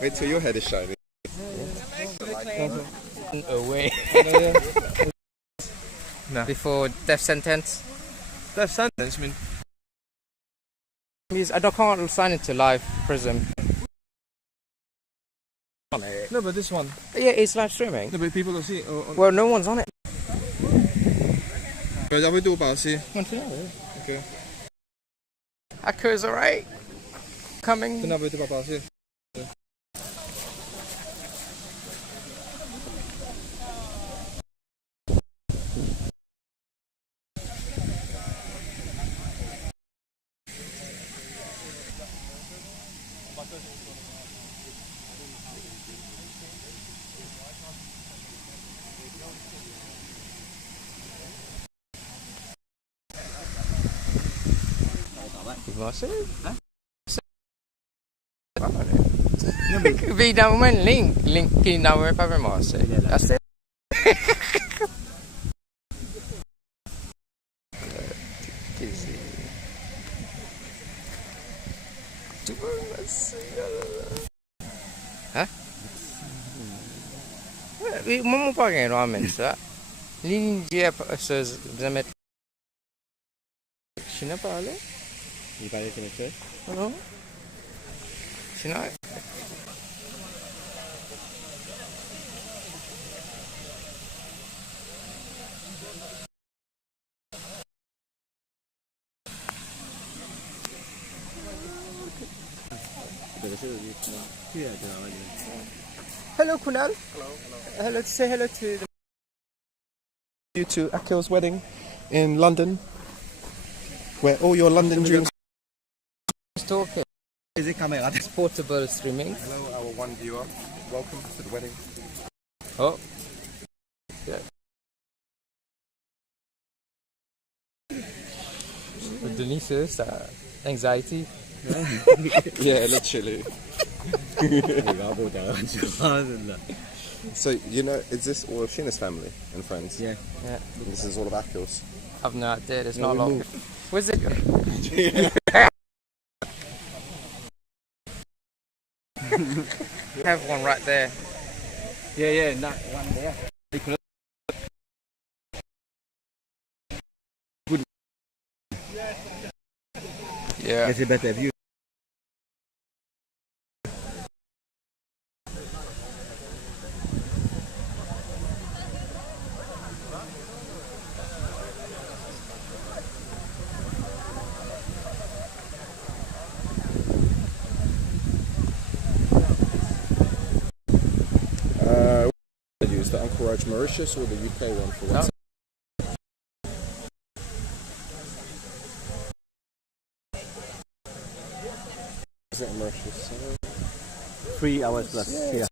Wait till your head is shining. Away. No. Before death sentence. Death sentence? I mean, I can't sign into live prison. no, but this one. Yeah, it's live streaming. No, but people don't see it. Well, no one's on it. Okay. Akku's alright. Coming. Vì đâu mình link khi nào mới phải mở sẽ. That's it. Hả? Mo pa kayo ramen sa. Linje sa zamet. Sheena pale? You buy it in a church? Hello? Sheena? Hello, Kunal. Hello. Say hello to You to Akhil's wedding in London, where all your London dreams. talking. Is it camera? It's portable streaming. Hello, our one viewer. Welcome to the wedding. Oh. Yeah. Denise's anxiety. Yeah, literally. So, you know, is this all of Sheena's family and friends? Yeah. This is all of Akhil's. I've no idea. There's not a lot. Where's it? You have one right there. Yeah, that one there. Yeah. It's a better view. Use the Uncle Raj Mauritius or the UK one for WhatsApp? Is it Mauritius? 3 hours plus. Yeah.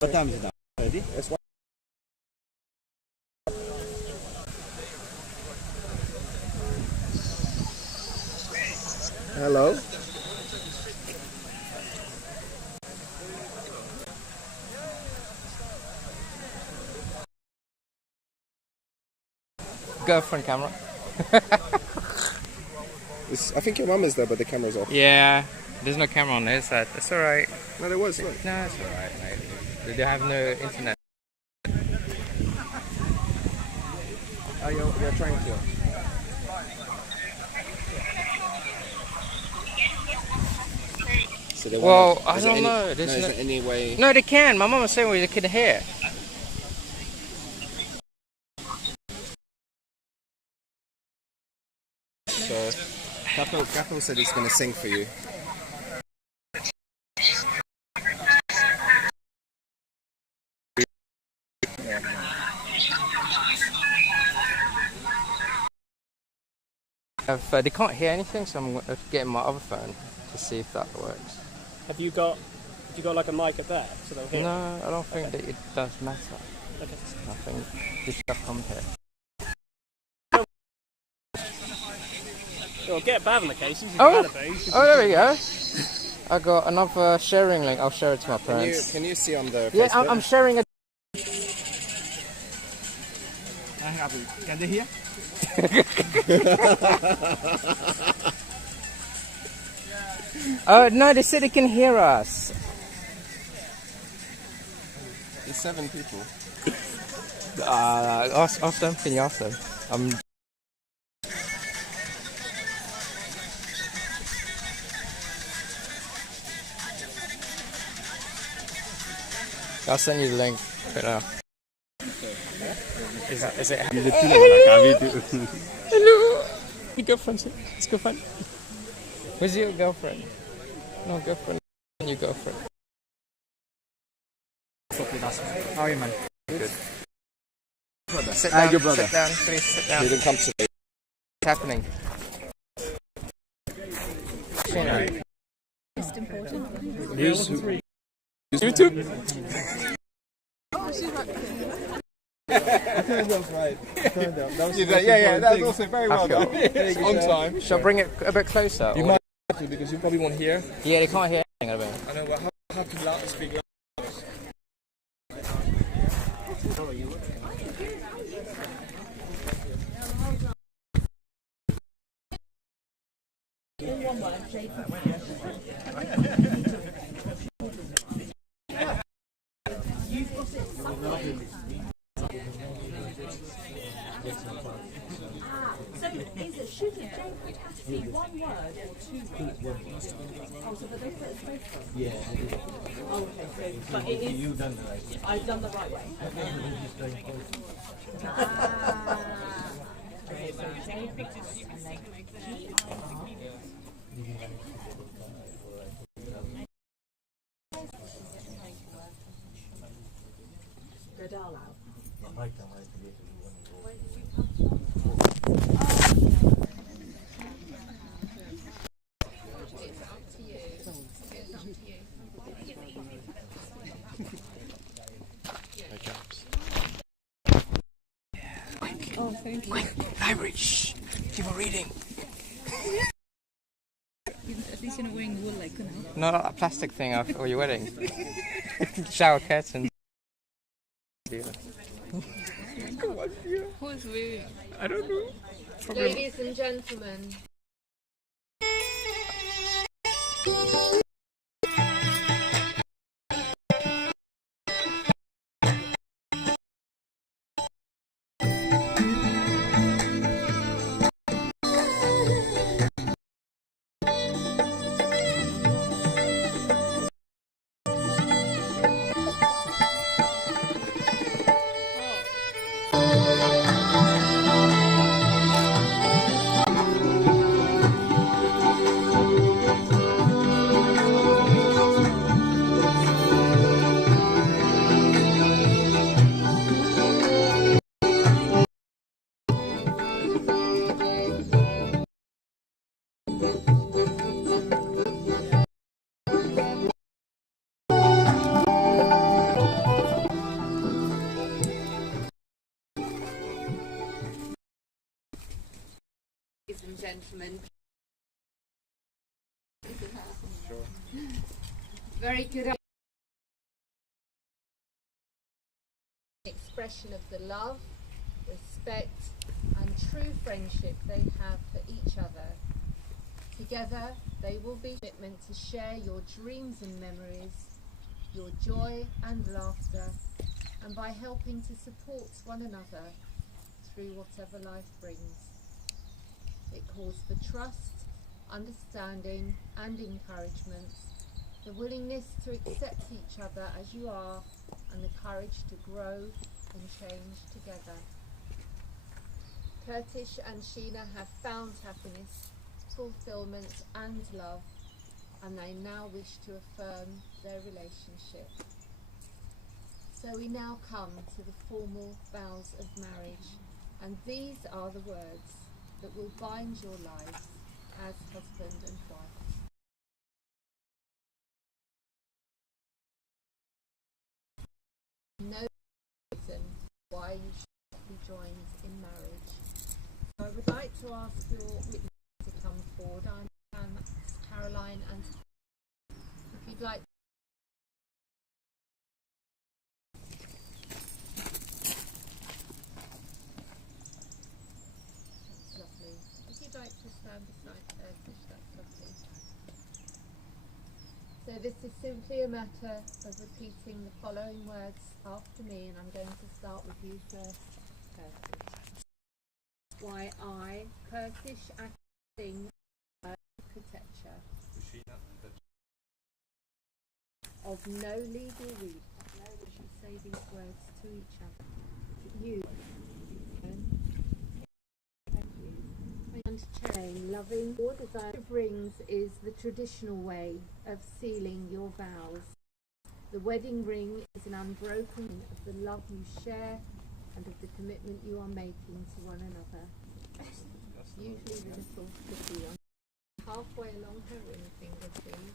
What time is it now? 30? It's one. Hello. Girlfriend camera. I think your mum is there, but the camera's off. Yeah. There's no camera on this side. That's alright. No, there was. Look. No, it's alright, mate. They have no internet. Oh, you're trying to. So Well, I don't know. Is there any way? No, they can. My mum was saying they could hear. So, Capo said he's going to sing for you. They can't hear anything, so I'm getting my other phone to see if that works. Have you got like a mic at there so they'll hear? No, I don't think that it does matter. Okay. I think this stuff comes here. Well, get Bav in the case. Oh, there we go. I got another sharing link. I'll share it to my parents. Can you see on the Yeah, Facebook? I'm sharing a. Can they hear? No, they said they can hear us. There's 7 people. Ask them. Can you ask them? I'll send you the link right now. Is it? Hello. Your girlfriend. It's girlfriend. Where's your girlfriend? No girlfriend. Your girlfriend. How are you, man? Good. Sit down. Your brother. Sit down, please. Sit down. He didn't come today. What's happening? Sheena. Most important. Here's YouTube. yeah, that's also very well done. On time. Shall I bring it a bit closer? You might have to because you probably won't hear. Yeah, they can't hear anything. I bet. I know, but how can you speak loud? So should it have to be one word or 2 words? Oh, so they put it both ways? Yeah. Oh, okay. So, but it is. You've done the right way. I've done the right way. Okay, so take pictures and then Godal out. Oh, thank you. Library. Shh. People reading. At least you're not wearing wool like Kunal. No, not that plastic thing for your wedding. Shower curtains. Who's wearing? I don't know. Ladies and gentlemen. Ladies and gentlemen. Very good expression of the love, respect and true friendship they have for each other. Together they will be commitment to share your dreams and memories, your joy and laughter, and by helping to support one another through whatever life brings. It calls for trust, understanding and encouragement, the willingness to accept each other as you are, and the courage to grow and change together. Kirtish and Sheena have found happiness, fulfillment and love, and they now wish to affirm their relationship. So we now come to the formal vows of marriage, and these are the words that will bind your lives as husband and wife. No reason why you should be joined in marriage. So I would like to ask your witnesses to come forward. I'm Caroline, and if you'd like. Lovely. If you'd like to stand beside Turkish, that's lovely. So this is simply simply a matter of repeating the following words after me, and I'm going to start with you first, Kirtish. Why I, Kirtish acting architecture of no legal reason, we should say these words to each other. You and chain, loving or desire of rings is the traditional way of sealing your vows. The wedding ring is an unbroken of the love you share and of the commitment you are making to one another. Usually the little cookie on halfway along her ring finger, please.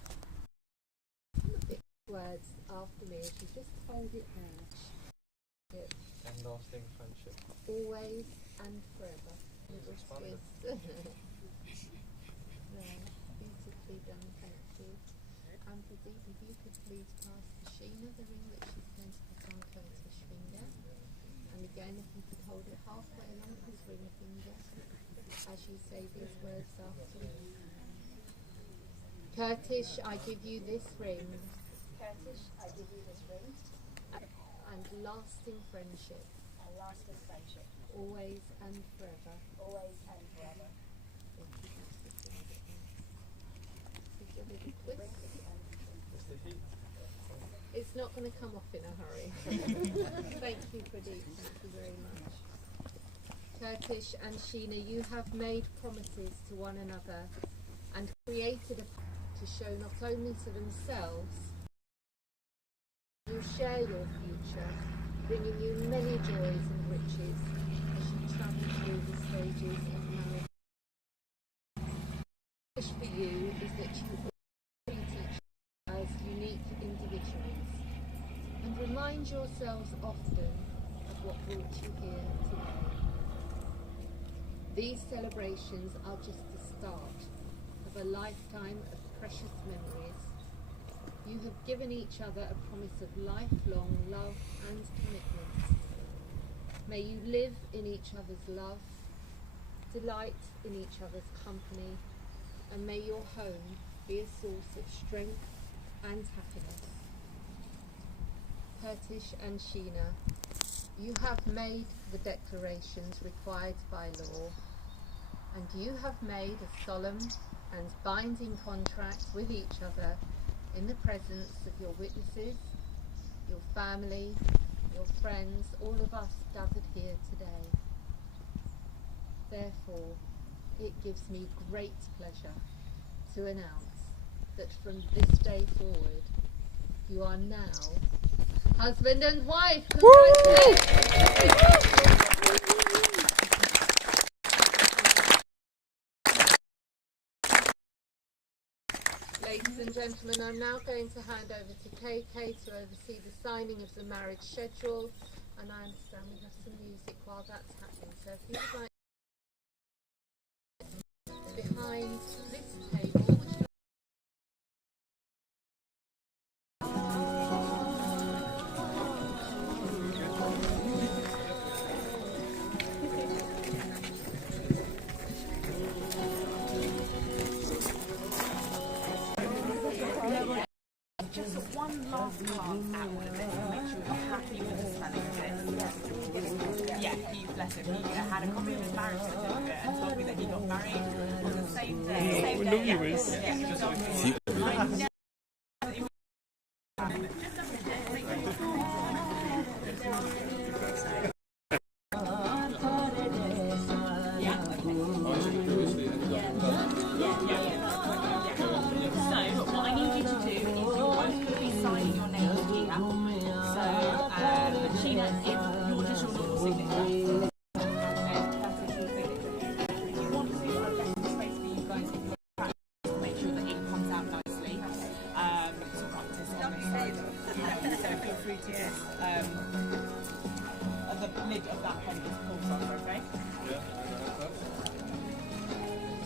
Repeat words after me as you just hold it there. And lasting friendship. Always and forever. Little twist. There, beautifully done, thank you. And Pradeep, if you could please pass to Sheena the ring that she's going to put on Kirtish's finger. And again, if you could hold it halfway along his ring finger as you say these words after me. Kirtish, I give you this ring. Kirtish, I give you this ring. And lasting friendship. And lasting friendship. Always and forever. Always and forever. It's not going to come off in a hurry. Thank you, Pradeep. Thank you very much. Kirtish and Sheena, you have made promises to one another and created a pact to show not only to themselves, you share your future, bringing you many joys and riches as you travel through the stages of marriage. The wish for you is that you all treat each other as unique individuals and remind yourselves often of what brought you here today. These celebrations are just the start of a lifetime of precious memories. You have given each other a promise of lifelong love and commitment. May you live in each other's love, delight in each other's company, and may your home be a source of strength and happiness. Kirtish and Sheena, you have made the declarations required by law, and you have made a solemn and binding contract with each other in the presence of your witnesses, your family, your friends, all of us gathered here today. Therefore, it gives me great pleasure to announce that from this day forward, you are now husband and wife. Congratulations! Ladies and gentlemen, I'm now going to hand over to KK to oversee the signing of the marriage schedule, and I understand we have some music while that's happening, so if you would like behind this table, which just one last glance at all of this to make sure you're happy with the spelling of this. Yeah, he, bless him, he had a copy of his marriage certificate and told me that he got married on the same day. Same day, yeah.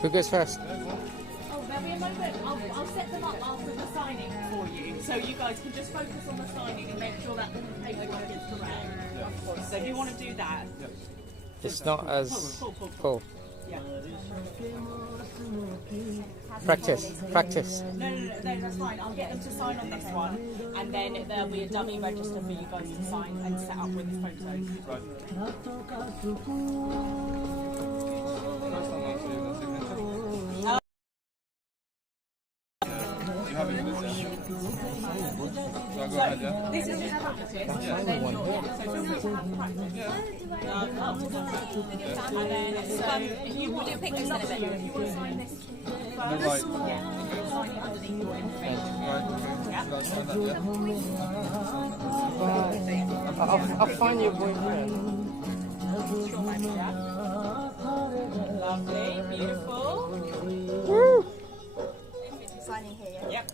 Who goes first? Oh, there'll be a moment. I'll set them up after the signing for you, so you guys can just focus on the signing and make sure that all the paperwork is correct. So if you want to do that, It's not as full. Practice, practice. No, that's fine. I'll get them to sign on this one, and then there'll be a dummy register for you guys to sign and set up with photos. This is just practice, and then you'll so have practice. And then if you want to pick this up, if you want to sign this first, you'll sign it underneath your information. I'll find your boyfriend. Lovely, beautiful. Woo! Signing here. Yep.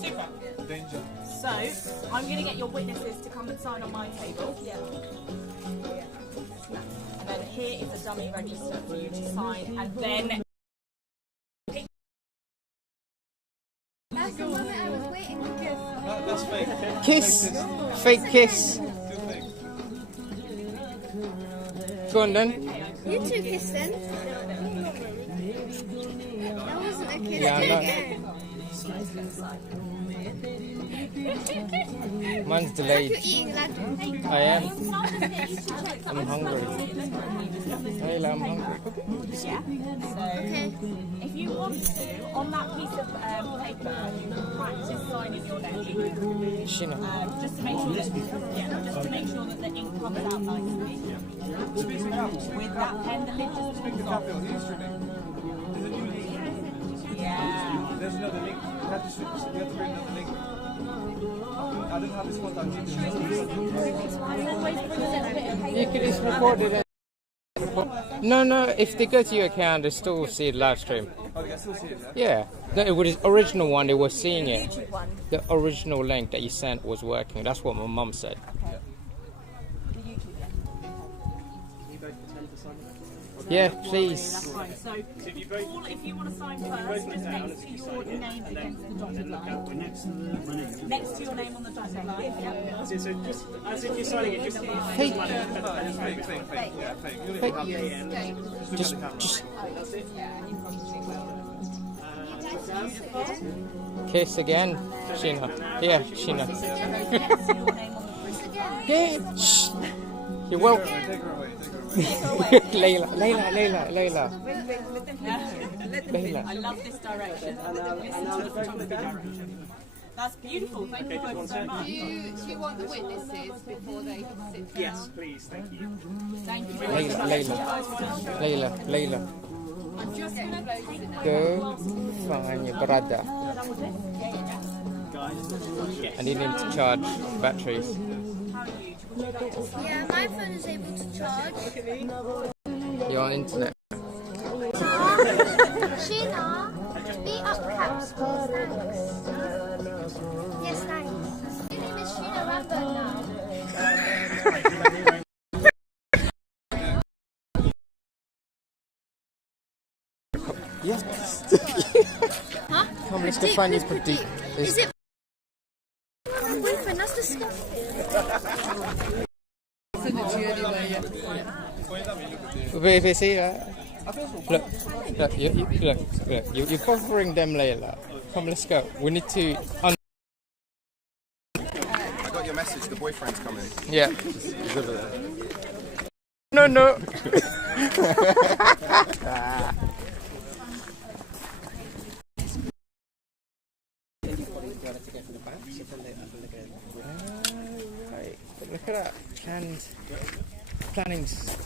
Super. Danger. So, I'm going to get your witnesses to come and sign on my table. Yeah. And then here is a dummy register for you to sign, and then... That's the moment I was waiting for. No, that's fake. Kiss! Fake kiss. Go on then. You two kissed then. That wasn't a kiss. Yeah, I know. Mine's delayed. You're eating that. I am. I'm hungry. Layla, I'm hungry. Yeah. So, if you want to, on that piece of paper, you can practice signing your name. Sheena. Just to make sure that, just to make sure that the ink comes out nicely. With that pen, the lid just falls off. Yeah. There's another link. You have to bring another link. I don't have this one that You can just record it. No, if they go to your account, they still see the live stream. Oh, they can still see it, yeah? Yeah. It was the original one, they were seeing it. The original link that you sent was working. That's what my mum said. Yeah, please. That's fine. So, Paul, if you want to sign first, just next to your name against the dotted line. Next to your name on the dotted line. Yeah. So just as if you're signing it, just Fake. Just kiss again, Sheena. Yeah, Sheena. Yeah. Shh. You're welcome. Layla. I love this direction. Listen to the photography direction. That's beautiful. Thank you both so much. Do you want the witnesses before they sit down? yes, please, thank you. Thank you. Layla. I'm just going to close it now. Go find your brother. I need him to charge batteries. Yeah, my phone is able to charge. You're on internet. Sheena, be up caps, please, thanks. Yes, thanks. Your name is Sheena Rambert now. Yes. Huh? Come, let's go find his predict. Is it my boyfriend? That's disgusting. Send it to you anyway, yeah. Wait, see that? Look, you're bothering them, Layla. Come, let's go. We need to. I got your message. The boyfriend's coming. Yeah. He's over there. No. Right. Look at that. Planning's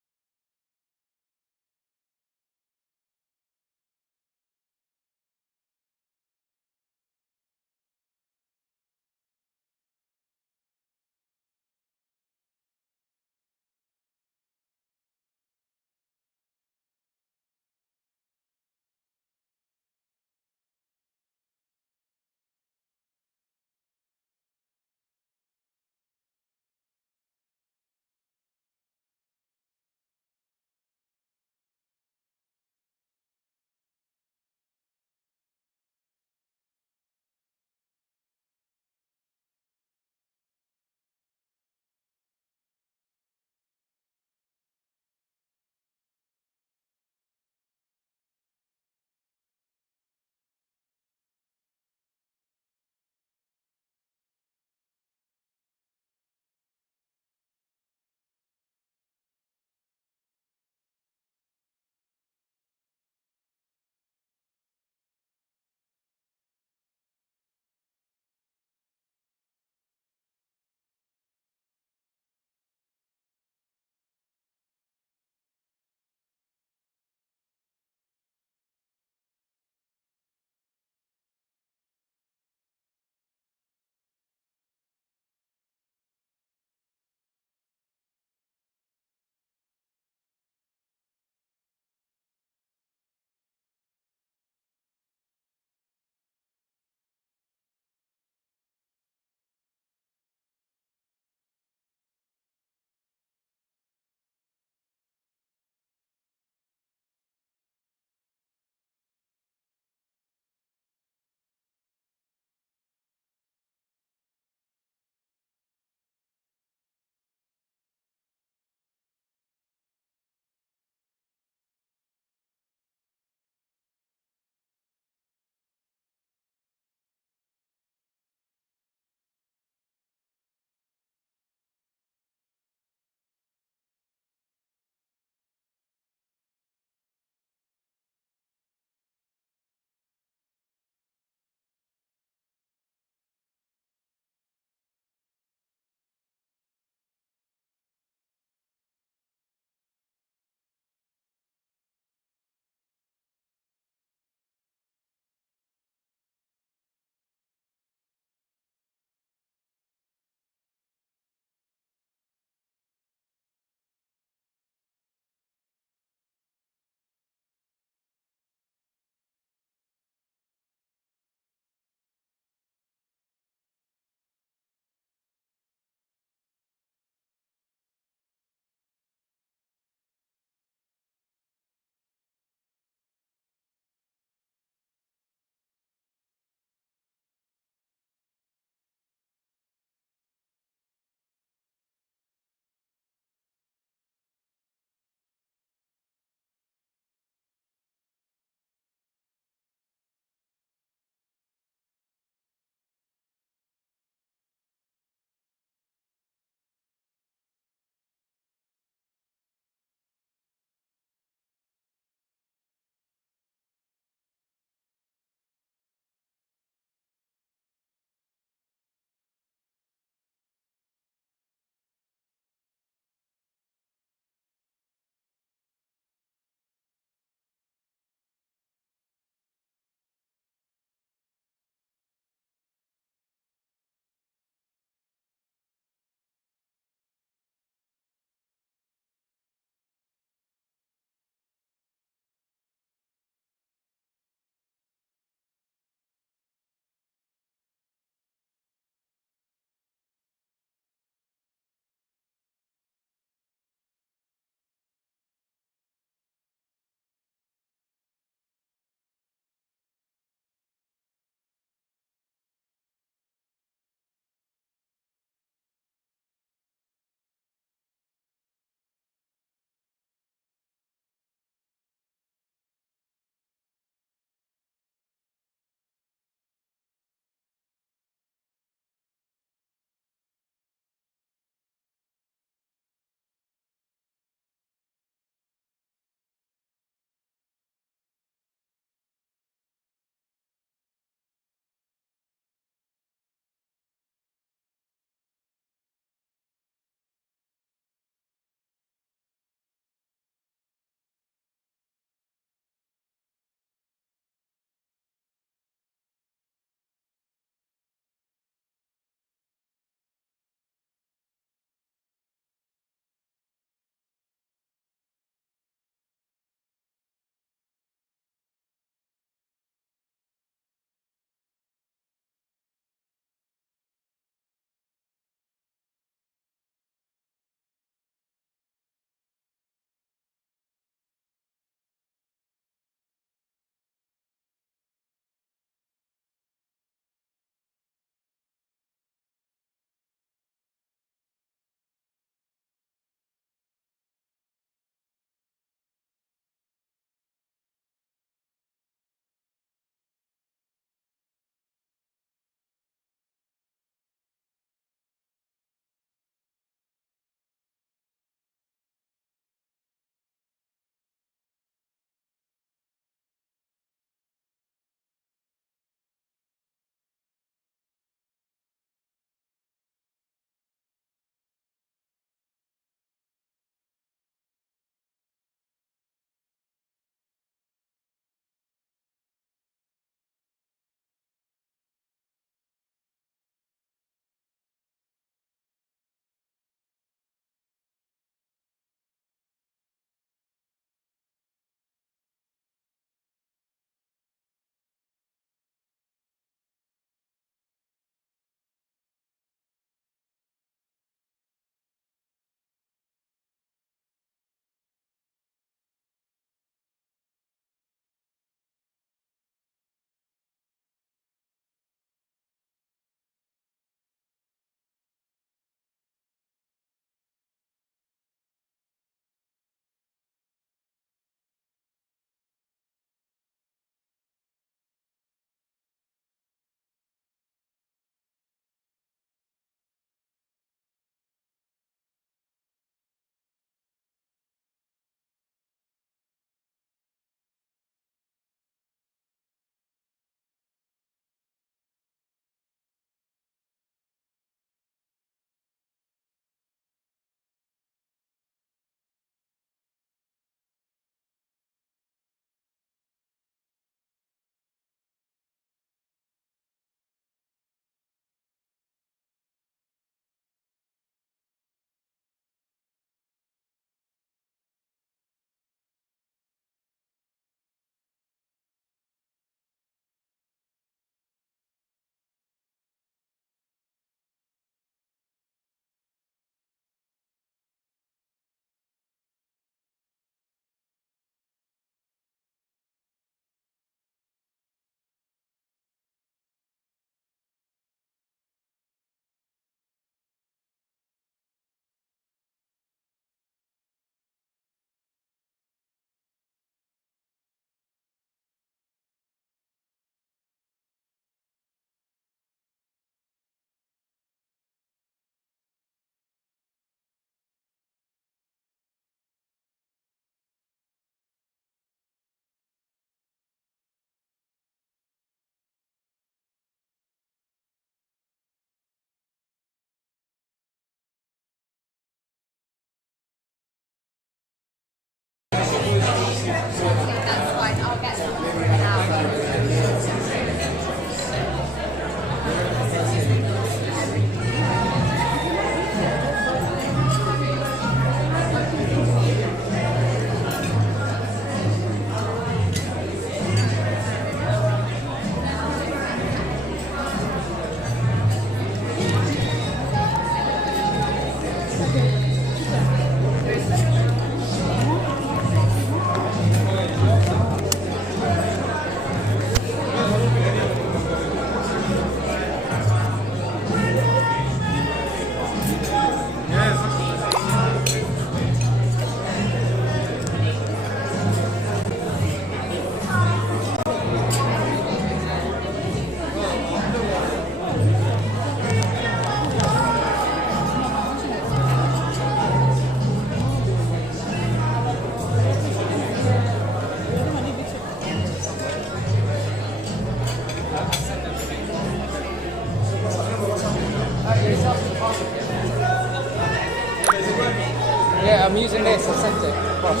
It's authentic. Posh.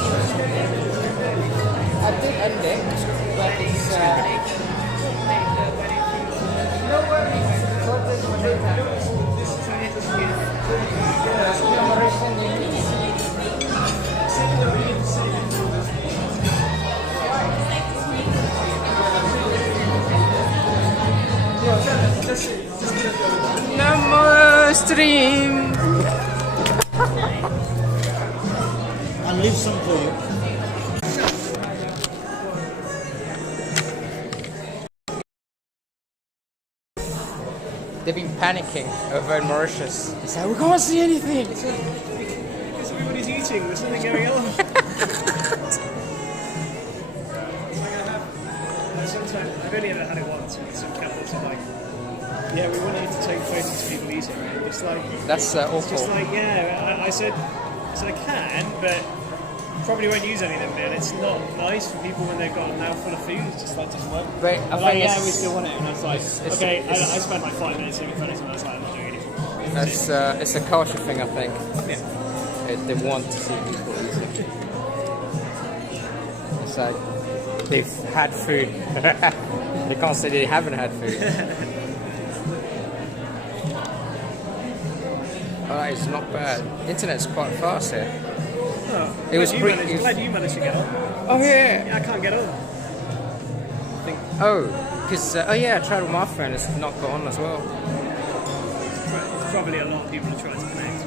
I did end it, but it's no worries. No more stream. I'll leave some for you. They've been panicking over in Mauritius. They say, we can't see anything. Because everybody's eating, there's something going on. Sometimes, I've only ever had it once with some couples who are like, yeah, we want you to take photos of people eating. It's like, That's awful. it's just like, yeah, I said I can, but probably won't use any of them, and it's not nice for people when they've got a mouthful of food. It's just like, doesn't work. But I They're think like, yeah, it's- we still want it, and I was like, okay, I it's- spent like 5 minutes taking photos, and I was like, I'm not doing anything. That's it's a culture thing, I think. Yeah. They want to see people eating. It's like they've had food. They can't say they haven't had food. Oh, it's not bad. Internet's quite fast here. Oh, It was glad you managed to get on. Oh yeah. Yeah, I can't get on. Oh, because I tried with my friend. It's not got on as well. Probably a lot of people are trying to connect.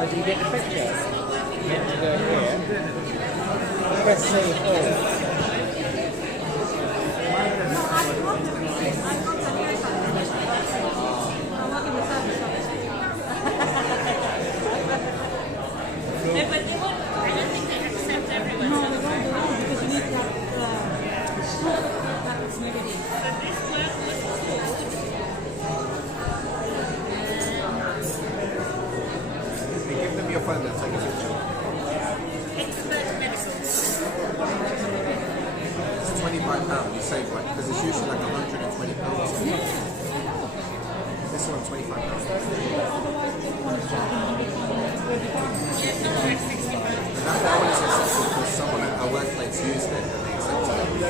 Did you get the picture? You have to go here. Press save all. Give them your phone, they'll take a picture. It's £25. You save like, because it's usually like £120. This one, £25. That one is accepted because someone at our workplace used it and they accepted it.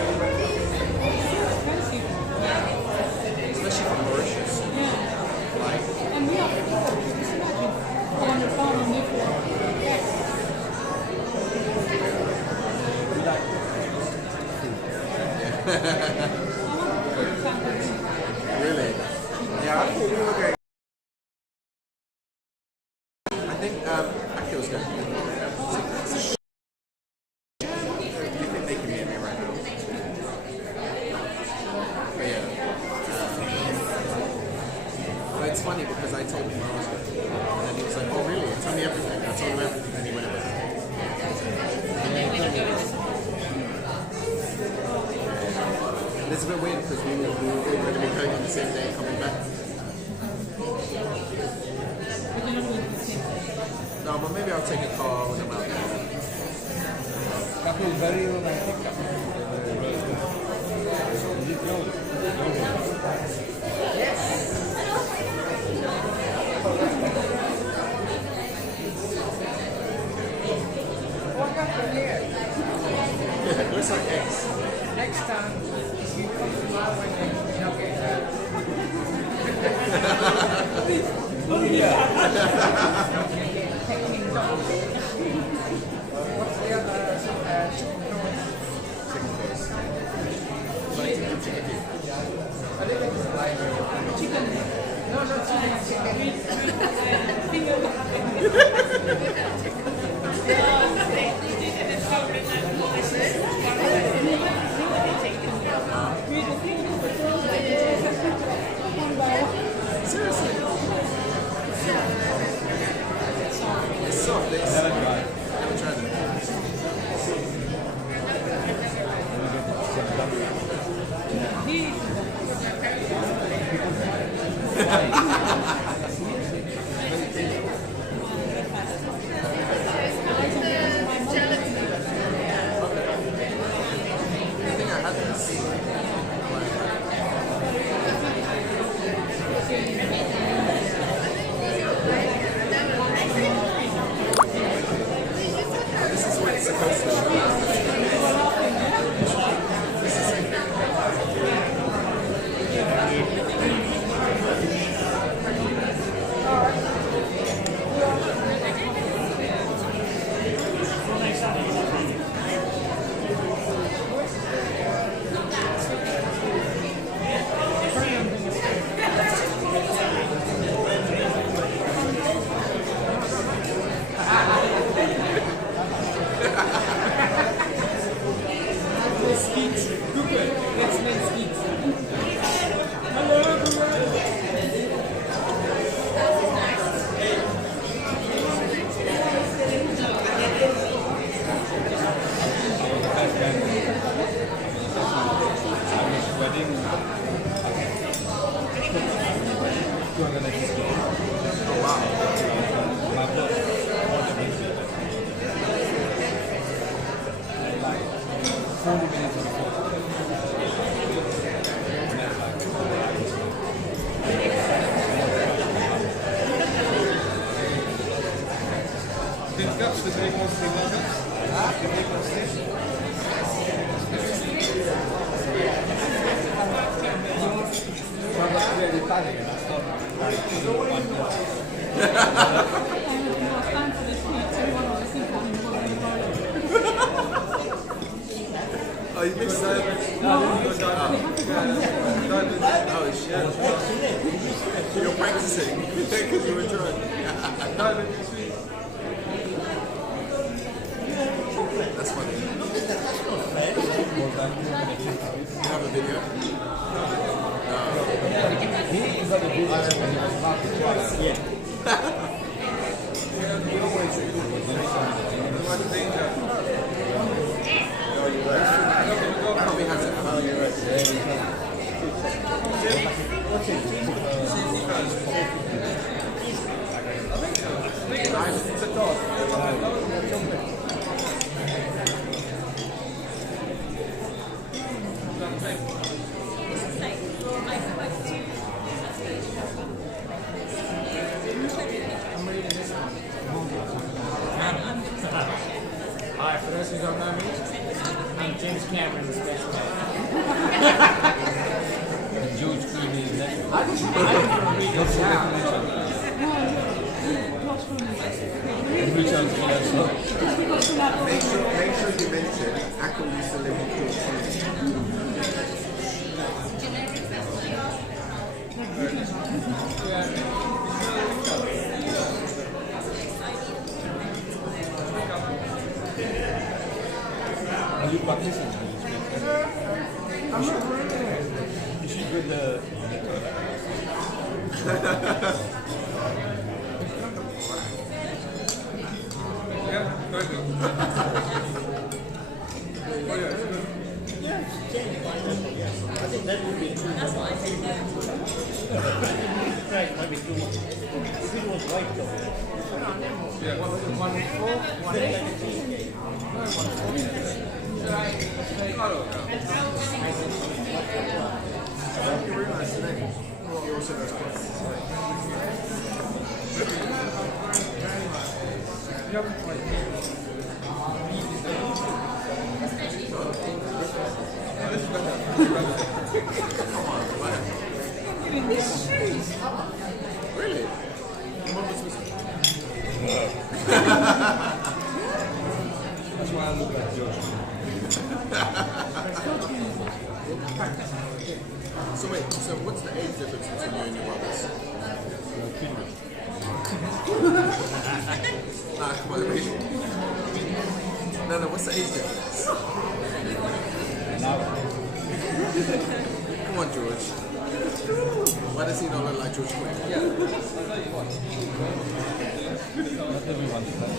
Especially from Mauritius. Like, really? Yeah, I thought we were going. I think Akil's going. Do you think they can hear me right now? But yeah. But it's funny because I told him I was going. And then he was like, oh really? Tell me everything. I told him everything and he went away. And it's a bit weird because we were going to be going on the same day coming back. No, but maybe I'll take a car when I'm out there. Couple very romantic couple. What happened here? It looks like eggs. Next time, you come to my wedding, okay. Oh yeah. What's the other a little bit like chicken. No, not Seriously? It's soft. It's never tried it. This is what it's supposed to be. Oh, you mixed that? Oh, shit. You're practicing because you were trying. That's funny. You have a video? Probably has it. Hi, for those who don't know me, I'm James Cameron's best man. George Clooney's nephew. Make sure you mention Akko used to live in George Clooney. Are you practicing? You should read the. I think that would be too much. That's what I think. Right, might be too much. If it was white though. Yeah. 1 4, 1 8. You realize today, he also does questions. Really? What was this? That's why I look like George. So wait, so what's the age difference between you and your brothers? Nah, come on, really? No, what's the age difference? Come on, George. Why does he not look like George Clooney? Not everyone is like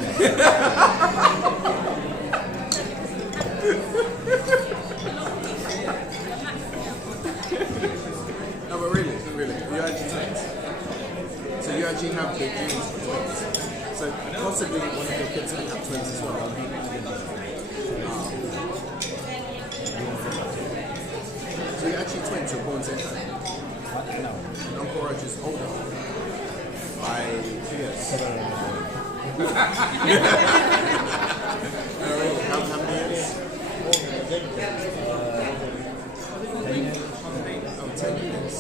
No, but really, you actually twins. So you actually have big genes for twins. So possibly one of your kids can have twins as well. twins were born same time. No. Uncle Raj is older by 2 years. How many years? 10 years.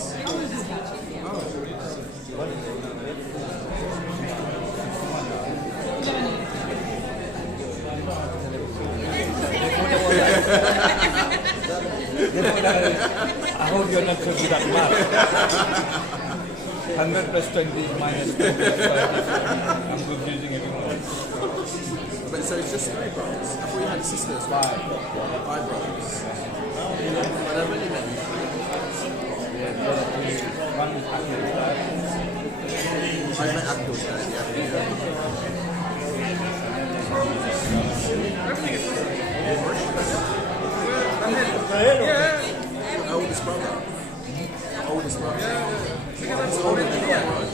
I hope you're not so good at math. 100 plus 20 minus 2 plus 5. I'm confusing everyone. But so it's just 3 brothers. I thought you had a sister as well. 5 brothers. But I've only met you 3. One is Akil's dad. I met Abdul's dad, yeah. Oldest brother. Oldest brother. He's older than Raj.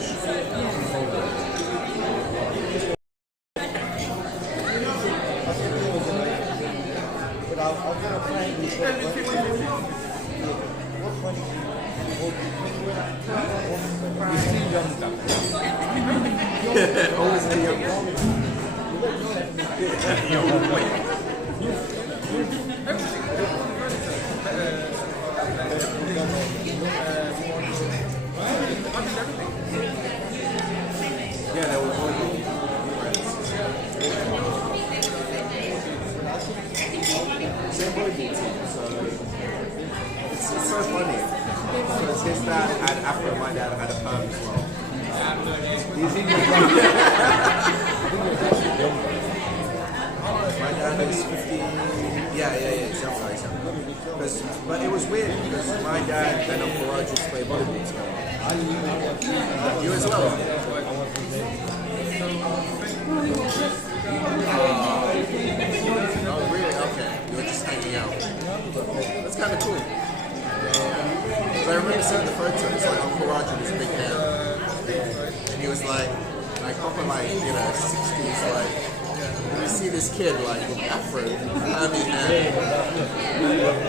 Always the young. Yeah, they were all same volleyball team, so it's so funny. Because his dad had afro, my dad had a perm as well. My dad is 50. Yeah, he's younger. But it was weird because my dad and Uncle Raj used to play volleyball together. You as well? Oh, really? Okay. You were just hanging out. That's kind of cool. So I remember seeing the photos, like Uncle Raj with his big hair. And he was like proper 60s, like, you see this kid like with afro, permy hair.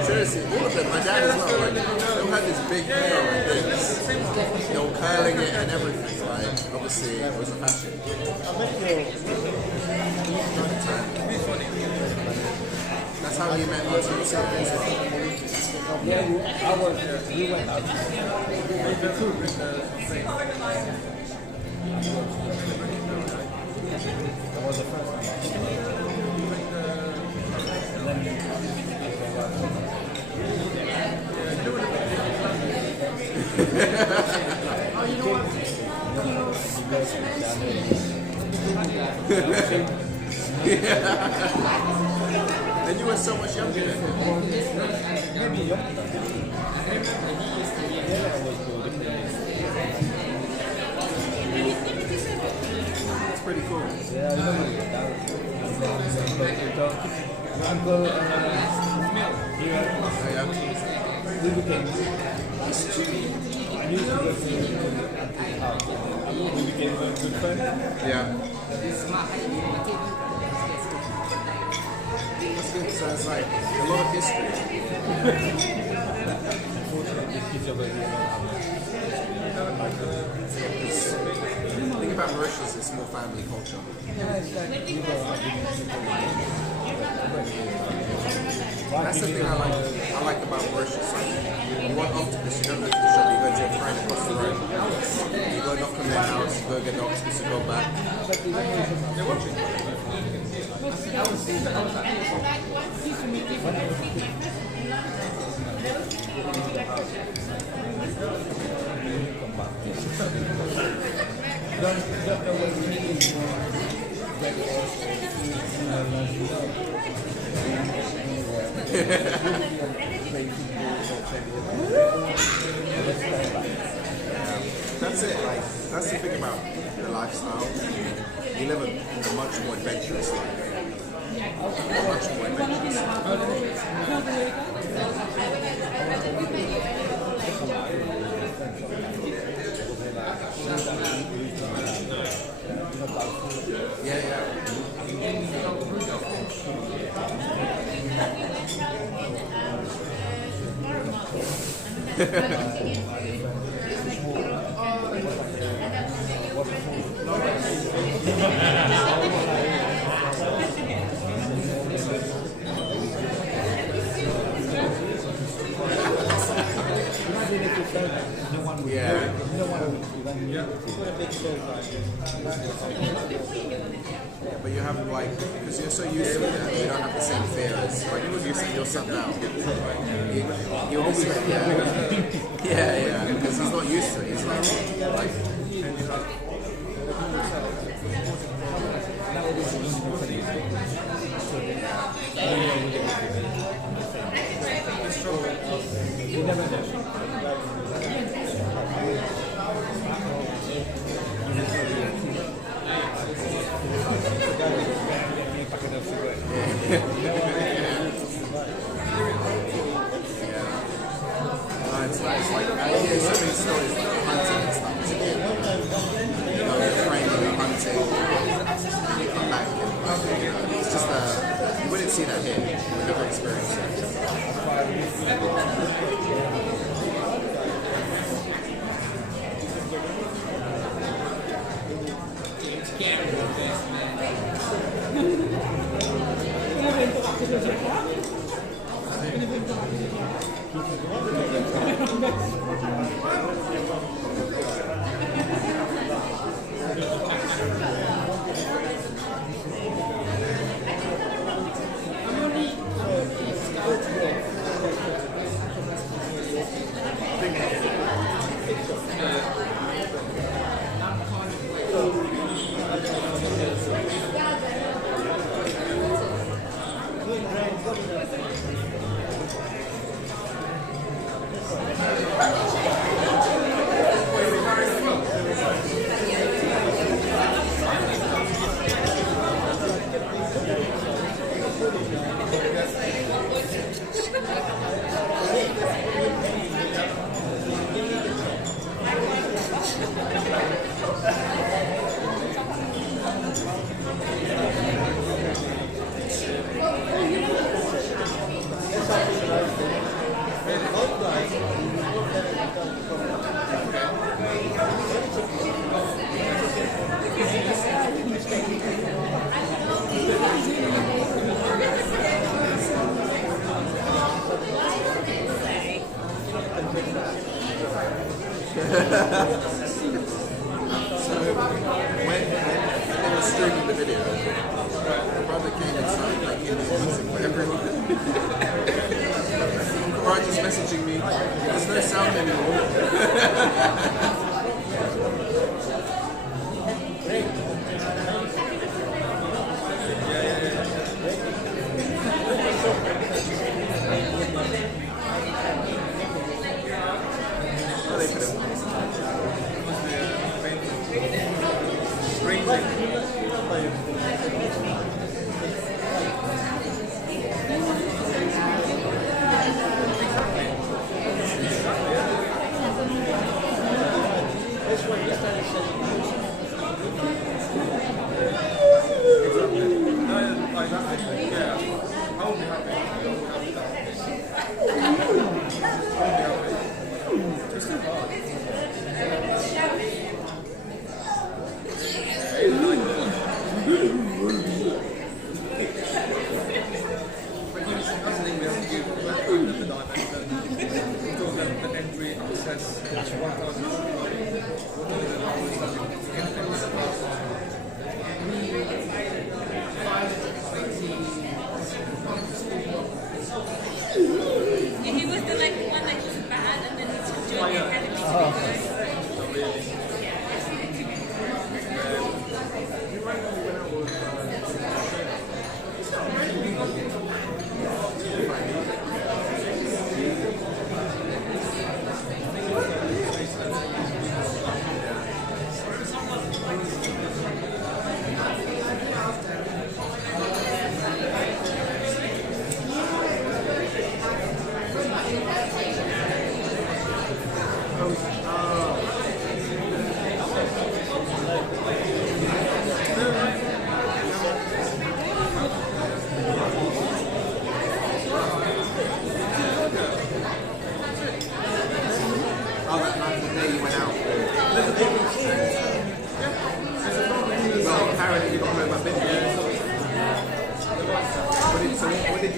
Seriously, all of them, my dad as well, like, they all had this big hair like this. They were curling it and everything, like, obviously it was a fashion. That's how he met us. Yeah, we went out. That was the first time. And then And you were so much younger than him. maybe younger. That's pretty cool. Yeah, I remember that. Uncle we became I used to go to his house. We became a good friend. Yeah. That's good. So it's like a lot of history. Unfortunately, kids over here Think about Mauritius, it's more family culture. That's the thing I like about Mauritius. Like, you want octopus, you don't go to the shop, you go to your friend across the road. You go knock on their house, you go get the octopus, you go back. That's it. Like, that's the thing about the lifestyle. You live a much more adventurous life. Much more adventurous Yeah. Yeah. But you have like, because you're so used to it, you don't have the same fear as like when you see your son now. You always yeah, because he's not used to it. He's like it's nice. Like I hear so many stories like hunting and stuff. You know, you're training, you're hunting, and you come back and like, you know, it's just you wouldn't see that here. You would never experience it. When they were streaming the video, the brother came and started like in music for everyone. Raj is messaging me, there's no sound anymore. He was the like one that was bad and then he took doing the academy.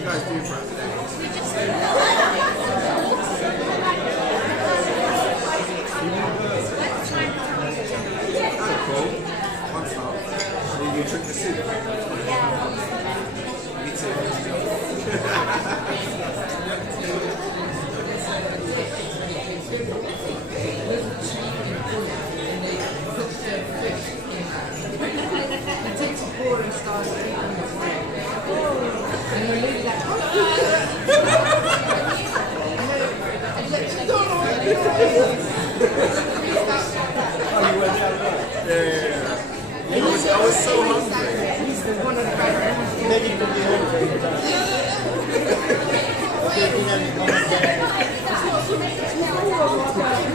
you guys do for today? Oh, cool. One stop. Will you drink the soup? Me too. Yeah. I was so hungry.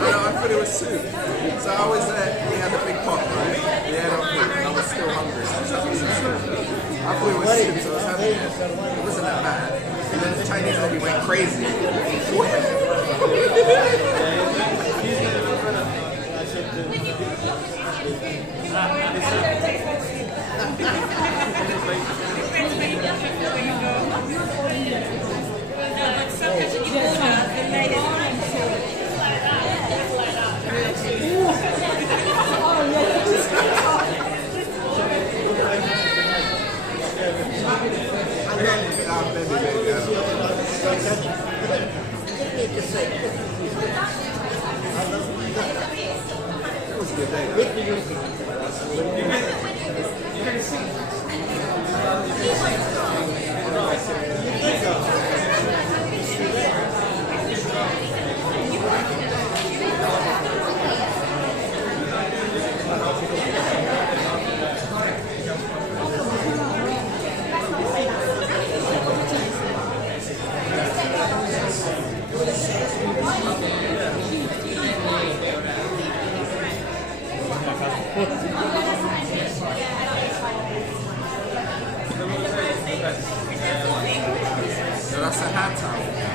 I thought it was soup. So I was we had a big pot, right? We had our food, and I was still hungry. So I was having some soup. I thought it was soup, so I was having it. It wasn't that bad. And then the Chinese lady went crazy. It was a good So that's a hand towel.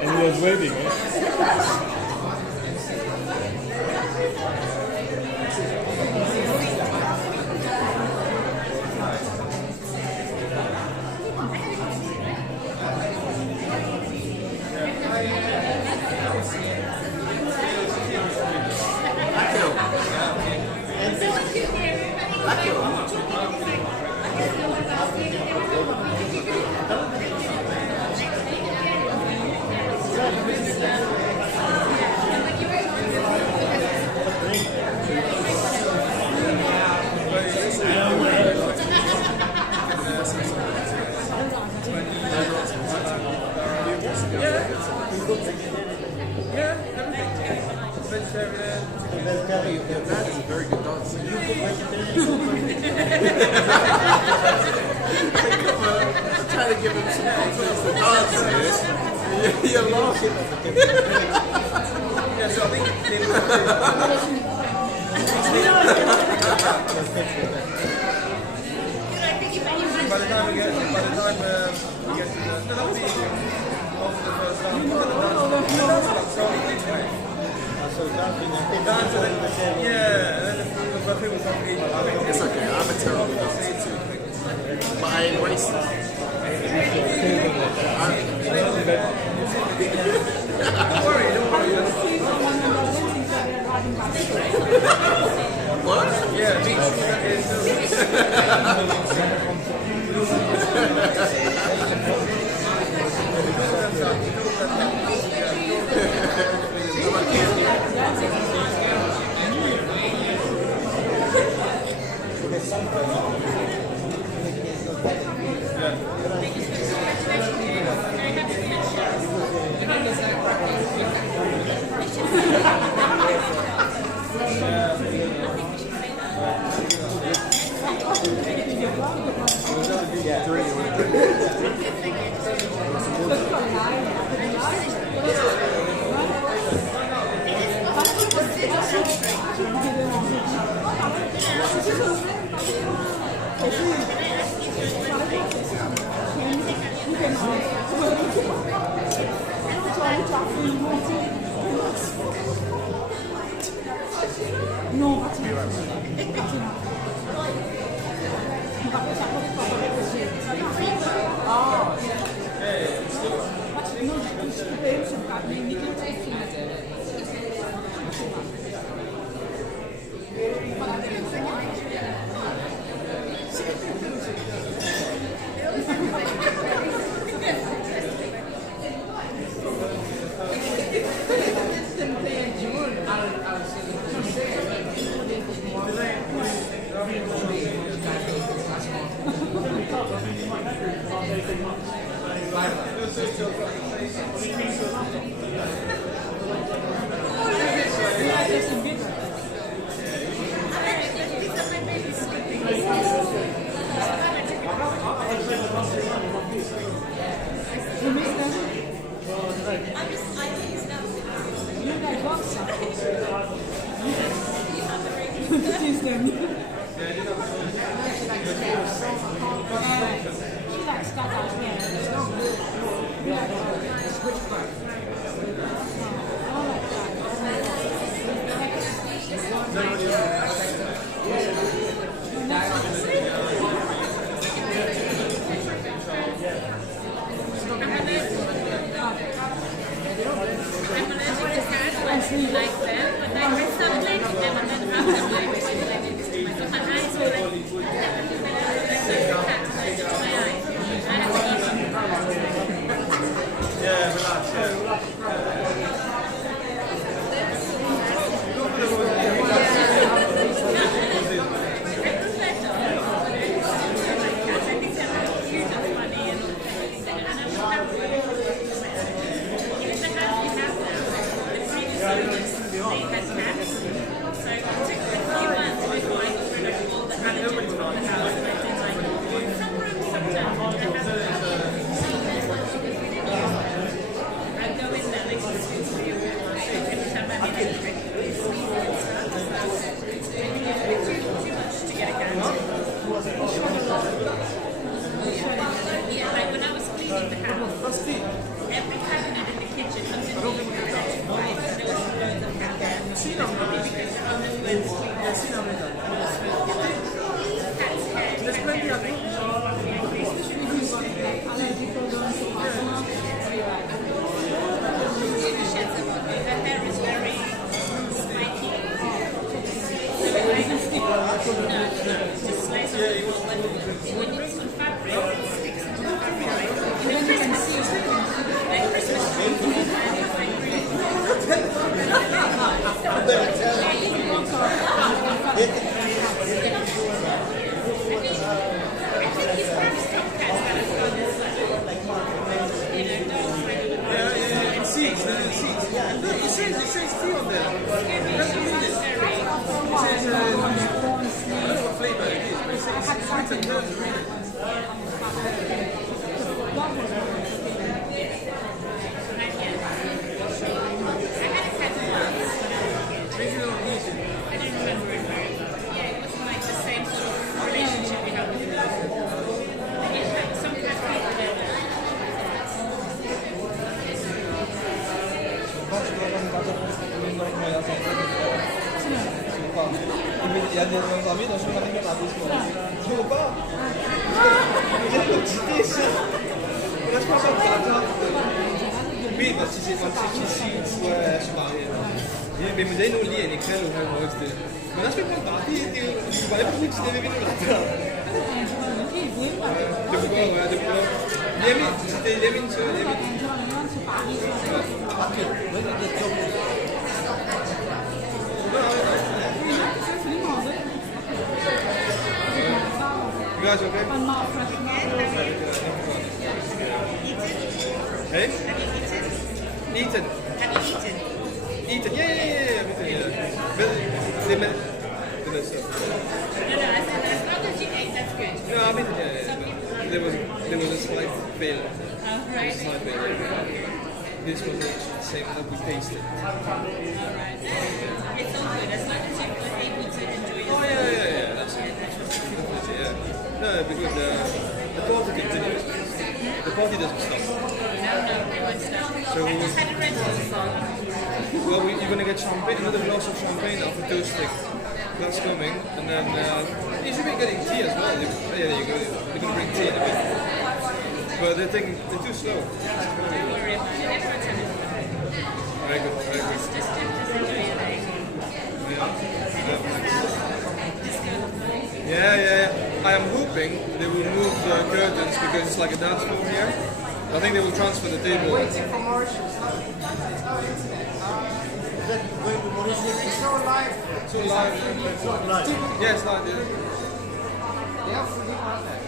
And he was waving, eh? Your dad is a very good dancer. Come on, I'm trying to give him some confidence to dance here. You're laughing. Yeah, so I think by the time we get to the it's okay, I'm a terrible dancer too. But I embrace it. Don't worry. What? Yeah, it says tea on there. It says, I don't know what flavour it is, but it says sweet and nursery. I didn't remember it very well. Yeah, it wasn't like the same sort of relationship we had with the and yet like some kind of people there. Oui, want je suis marié. Mais meteen non lì e ne credo che molti. Ma non aspetta tanti, ti vai per cui ci deve venire l'altra. Dopo gli amici, gli amici. You guys okay? Hey? Eaten. Have you eaten? Eaten, yeah. But they meant No, I said as long as you ate, that's good. no, I mean, yeah. There was a slight fail. Oh, right. Slight fail. This was the same that we tasted. Alright. It's all good as long as you're able to enjoy Oh yourself. yeah. That's yeah. No, because the party continues. The party doesn't stop. No, they won't stop. So I just had a Red Bull, so well, you're gonna get champagne, another glass of champagne after toasting. That's coming, and then you should be getting tea as well. Yeah, there you go. They're gonna bring tea in a bit. But they're too slow. don't worry about it. Everyone's having fun. Very good, very good. Just enjoy your day. Yeah. I am hoping they will move the curtains because it's like a dance floor here. I think they will transfer the table. Waiting for Mauritius. It's not live. So live. Yeah, it's live, yeah. They have free people out there.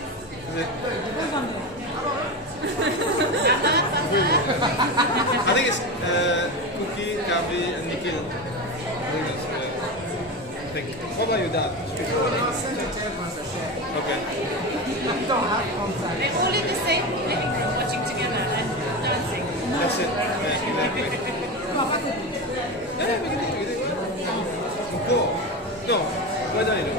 Is it? I think it's Cookie, Kavi, and Nikhil. I think. What about your dad? I'll send it to everyone to share. Okay. You don't have contact. They're all in the same living room watching together and dancing. That's it. Yeah, exactly. Yeah, we can do it. Go. No, why don't you do it?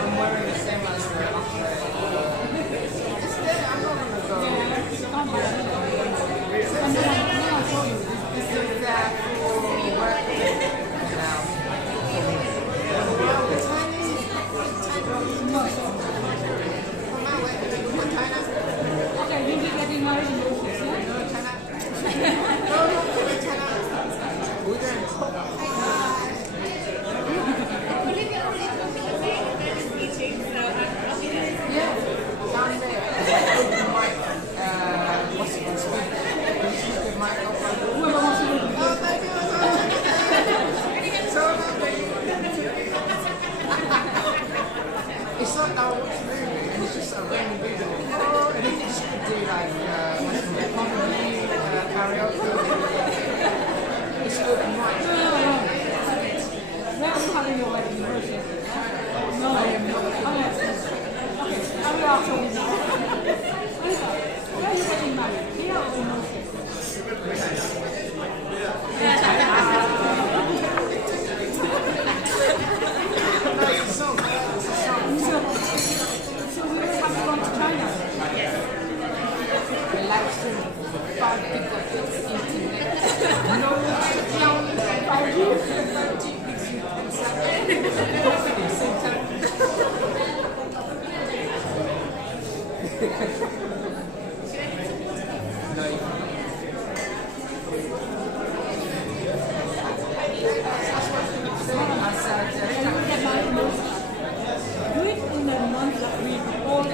I'm wearing the same as the It's there, I'm not gonna go. This is for work Okay, you'll be getting married in Mauritius, yeah? Whoever wants to do it. It's not that I watch a movie, and it's just a random video. And then you just could do like comedy, karaoke. It's open mic. Where are you having your wedding in Mauritius? No, I am not. Okay, I will ask you now. Where are you getting married? Here or in Mauritius? So we will have to go to China. The live stream, 5 people internet. No lockdown, Do it in the month that we all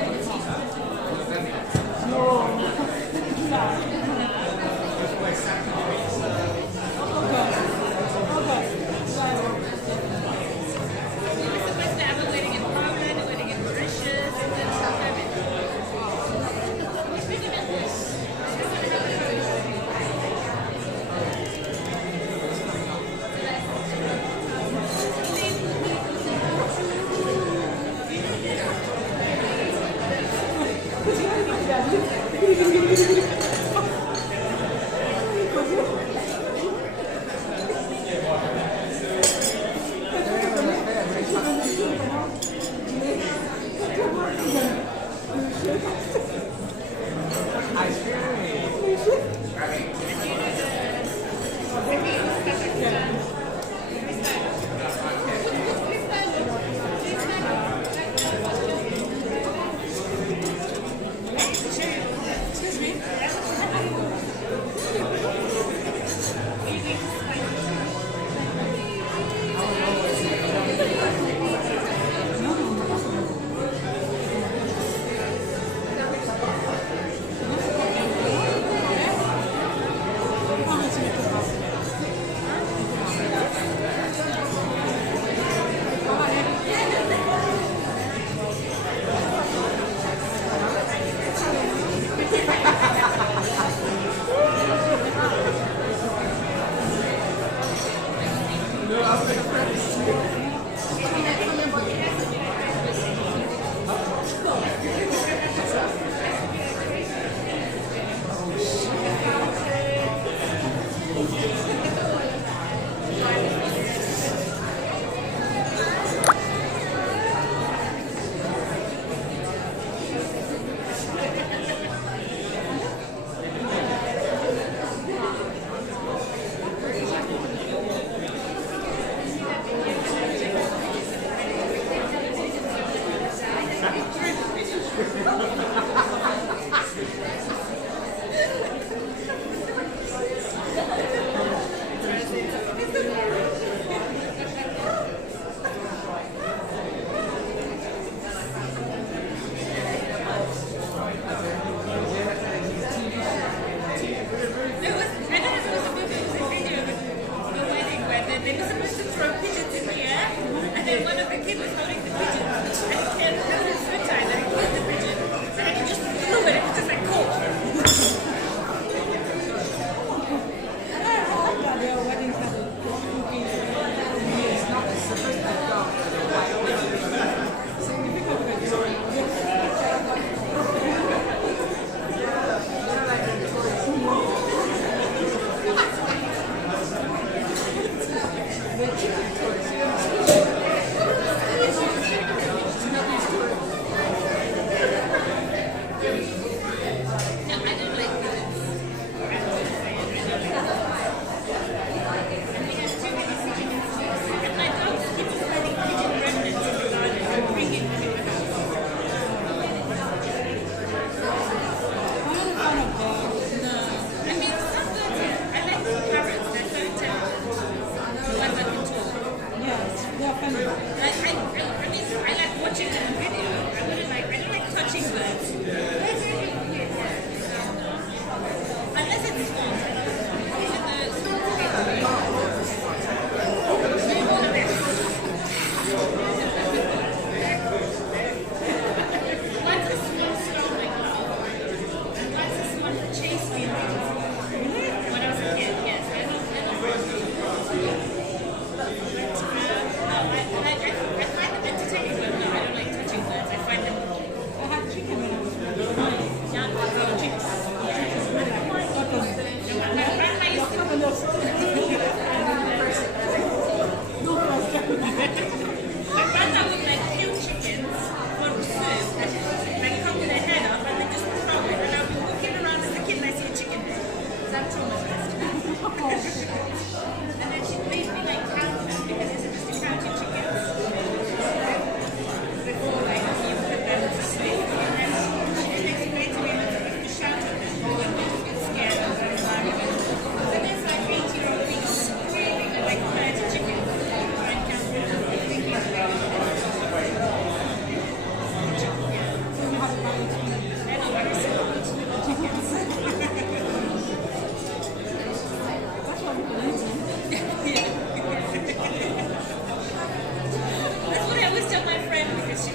That's what I always tell my friend because she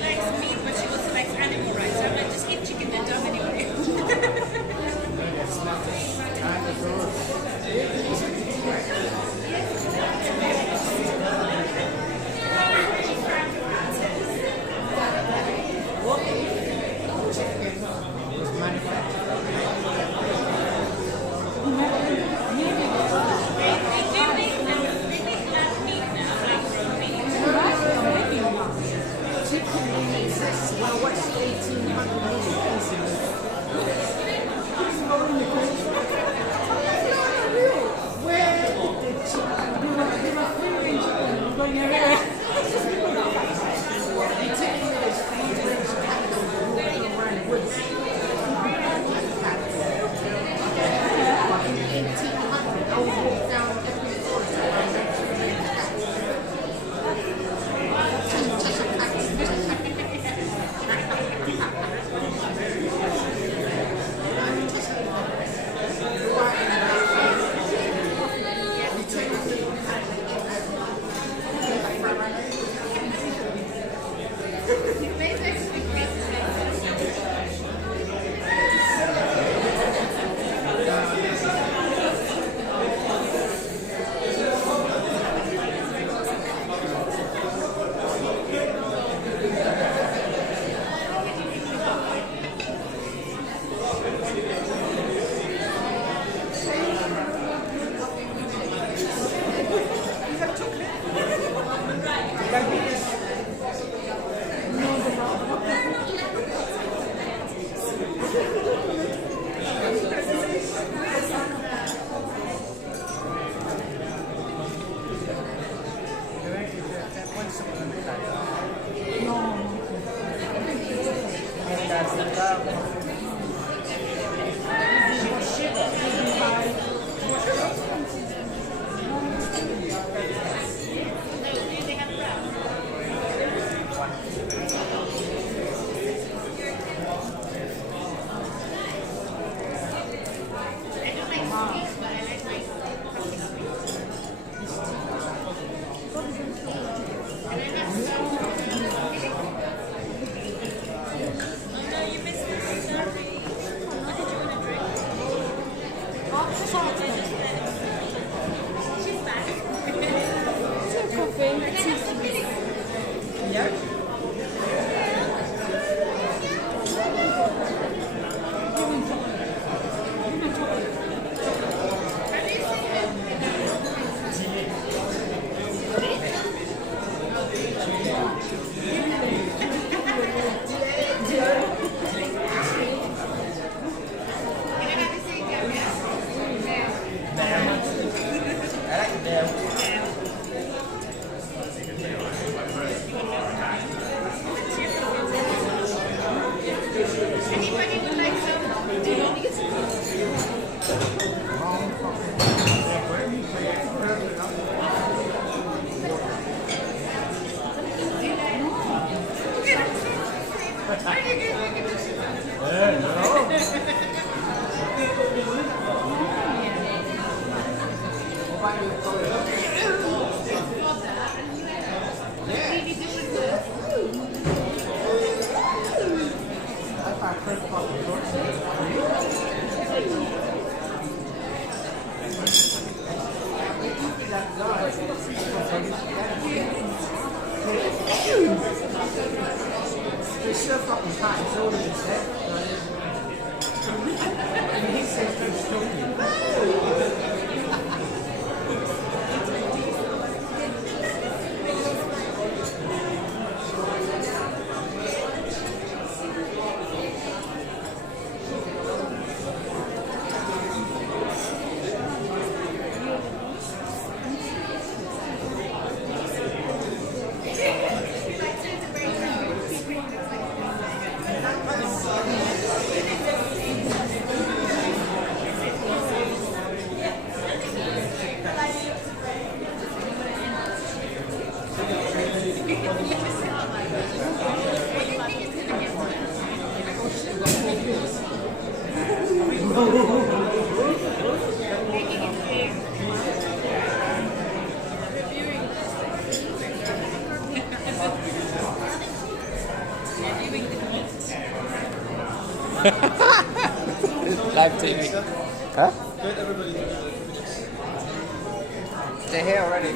likes meat, but she also likes Well, what's 1800 million pieces? Where did my free range going everywhere? You take me to this free range cattle walking around the woods. In 1800, I would walk down every forest around that free range cattle. Live TV. Huh? They're here already.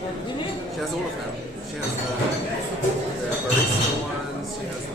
She has all of them. She has the barista ones, she has the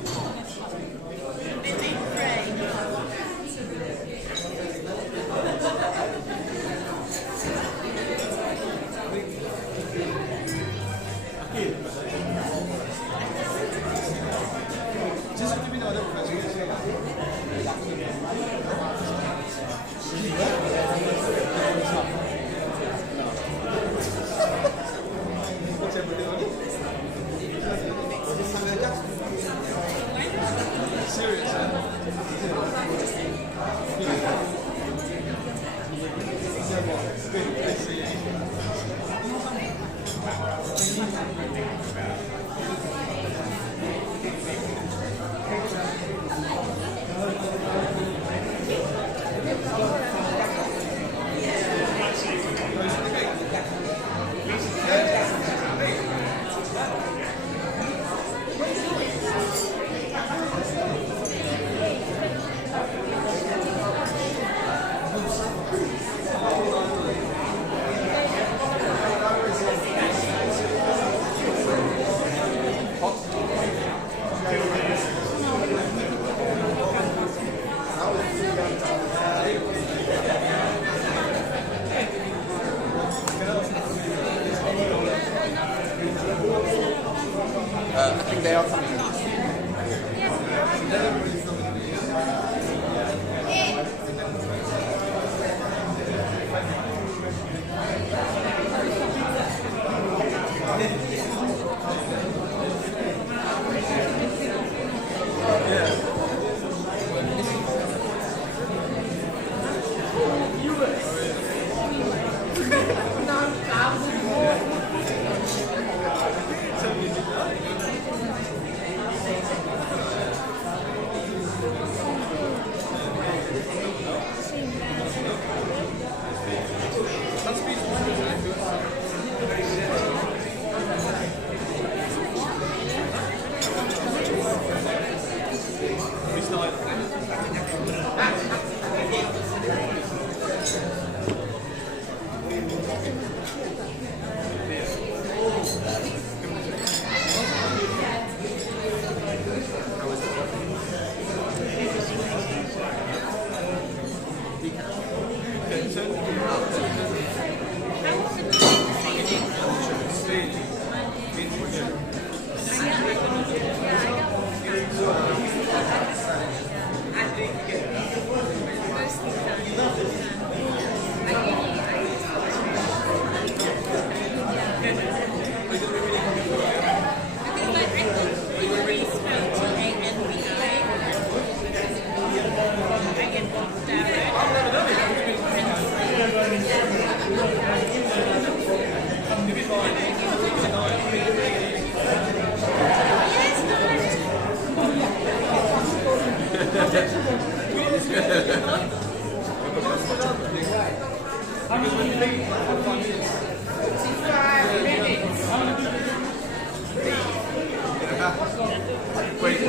I think they are coming. Wait,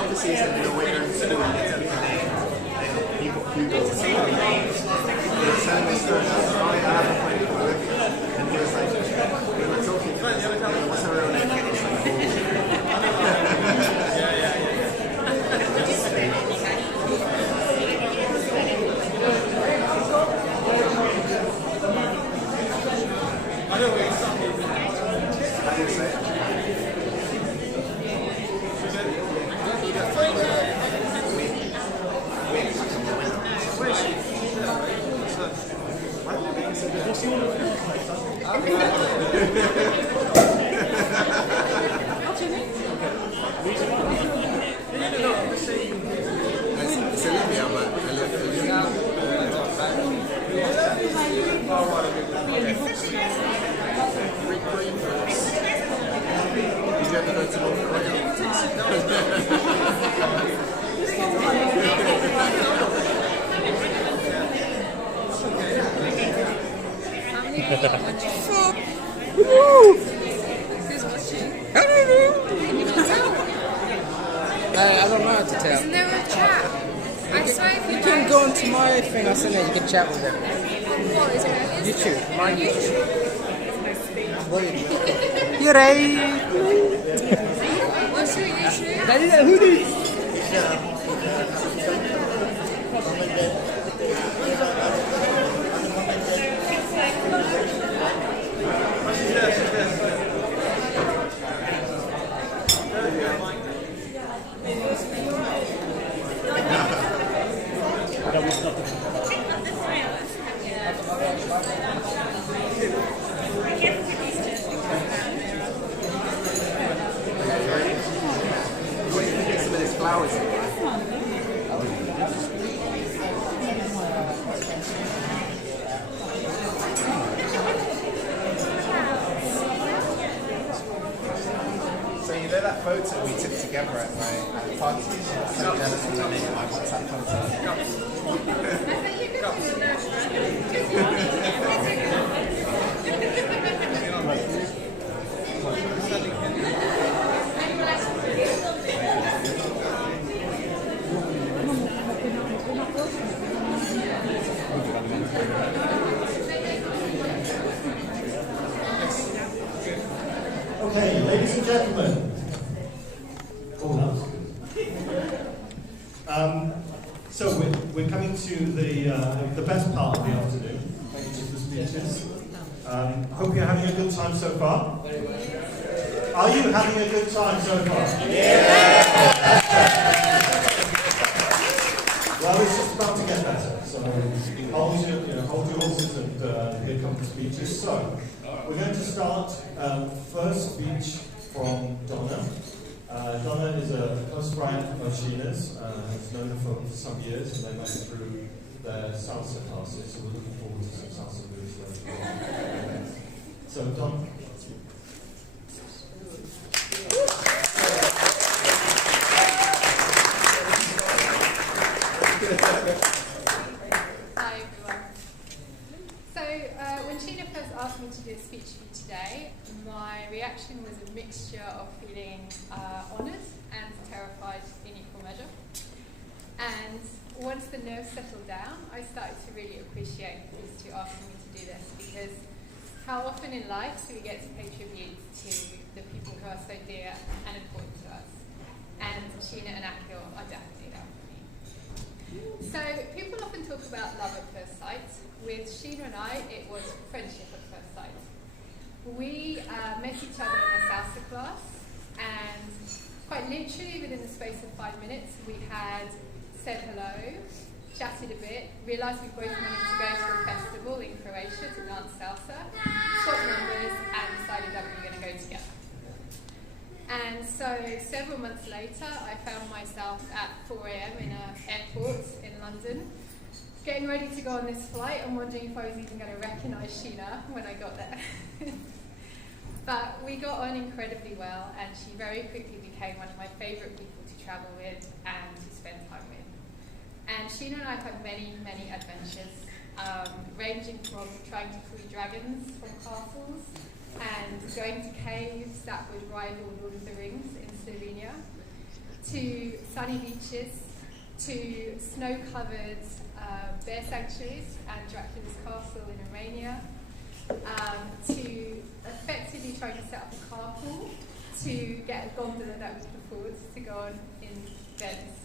obviously it's in a way in school and gets everything named. People go to see the names. They were telling me stories. I have a friend called Olivia, and he was like, we were talking to him, what's her real name? And he's like, I know where it's how do you say it? It's Olivia, but I love Olivia. Did you ever go to North Korea? Who's watching? I don't know. I don't know how to tell. Isn't there a chat? I swear if You can go onto my thing, I'll send it, you can chat with them. What is it? YouTube, my YouTube. You're right. What's your YouTube? Who did? Some of these flowers. So you know that photo we took together at my party? I'm so jealous of my WhatsApp Okay, ladies and gentlemen. Oh, that was good. So we're coming to the best part of the afternoon, which is the speeches. Hope you're having a good time so far. Are you having a good time so far? Yeah! Well, it's just about to get better, so hold your horses and here come the speeches. So, we're going to start first speech from Donna. Donna is a close friend of Sheena's, has known her for some years, and they went through their salsa classes, so we're looking forward to some salsa moves later on. So, Donna. Hi everyone. So when Sheena first asked me to do a speech for you today, my reaction was a mixture of feeling honoured and terrified in equal measure. And once the nerves settled down, I started to really appreciate these two asking me to do this, because how often in life do we get to pay tribute to the people who are so dear and important to us? And Sheena and Akil are definitely that for me. So people often talk about love at first sight. With Sheena and I, it was friendship at first sight. We met each other in a salsa class, and quite literally within the space of 5 minutes, we had said hello, chatted a bit, realised we both wanted to go to a festival in Croatia to dance salsa, swapped numbers, and decided that we were going to go together. And so several months later, I found myself at 4 a.m. in an airport in London, getting ready to go on this flight and wondering if I was even going to recognise Sheena when I got there. But we got on incredibly well, and she very quickly became one of my favourite people to travel with and to spend time with. And Sheena and I have many, many adventures, ranging from trying to free dragons from castles and going to caves that would rival Lord of the Rings in Slovenia, to sunny beaches, to snow-covered bear sanctuaries and Dracula's castle in Romania, to effectively trying to set up a carpool to get a gondola that we could afford to go on in Venice.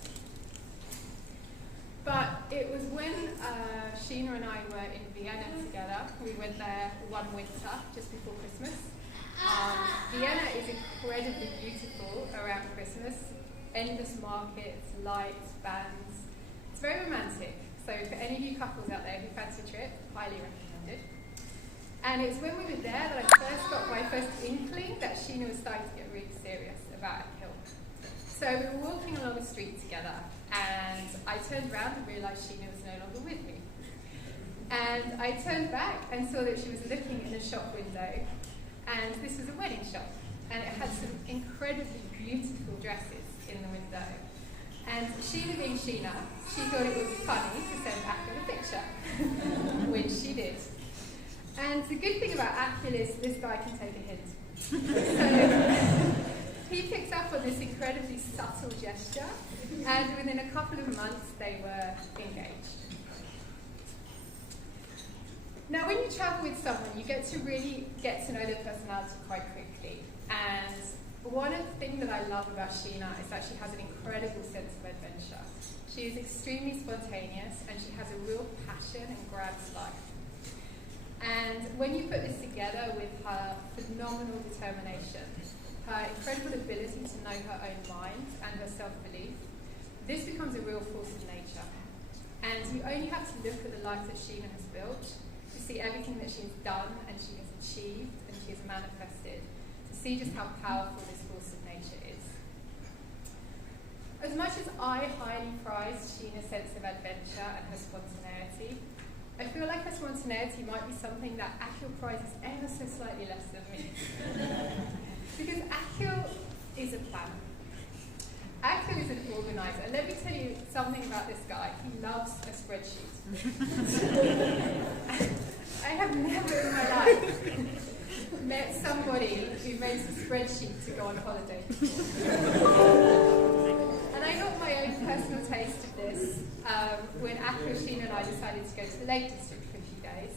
But it was when Sheena and I were in Vienna together. We went there one winter, just before Christmas. Vienna is incredibly beautiful around Christmas. Endless markets, lights, bands. It's very romantic. So for any of you couples out there who fancy a trip, highly recommended. And it's when we were there that I first got my first inkling that Sheena was starting to get really serious about Akil. So we were walking along the street together, and I turned around and realised Sheena was no longer with me. And And I turned back and saw that she was looking in a shop window, and this was a wedding shop, and it had some incredibly beautiful dresses in the window. And Sheena being Sheena, she thought it would be funny to send Akil a picture, which she did. And the good thing about Akil is this guy can take a hint. So he picked up on this incredibly subtle gesture, and within a couple of months they were engaged. Now, when you travel with someone, you get to really get to know their personality quite quickly. And one of the things that I love about Sheena is that she has an incredible sense of adventure. She is extremely spontaneous, and she has a real passion and grabs life. And when you put this together with her phenomenal determination, her incredible ability to know her own mind and her self-belief, this becomes a real force of nature. And you only have to look at the life that Sheena has built to see everything that she has done and she has achieved and she has manifested, to see just how powerful this force of nature is. As much as I highly prize Sheena's sense of adventure and her spontaneity, I feel like her spontaneity might be something that Akil prizes ever so slightly less than me. Because Akil is a planner. Akil is an organizer. And let me tell you something about this guy. He loves a spreadsheet. I have never in my life met somebody who makes a spreadsheet to go on holiday. And I got my own personal taste of this when Akil, Sheena and I decided to go to the Lake District for a few days.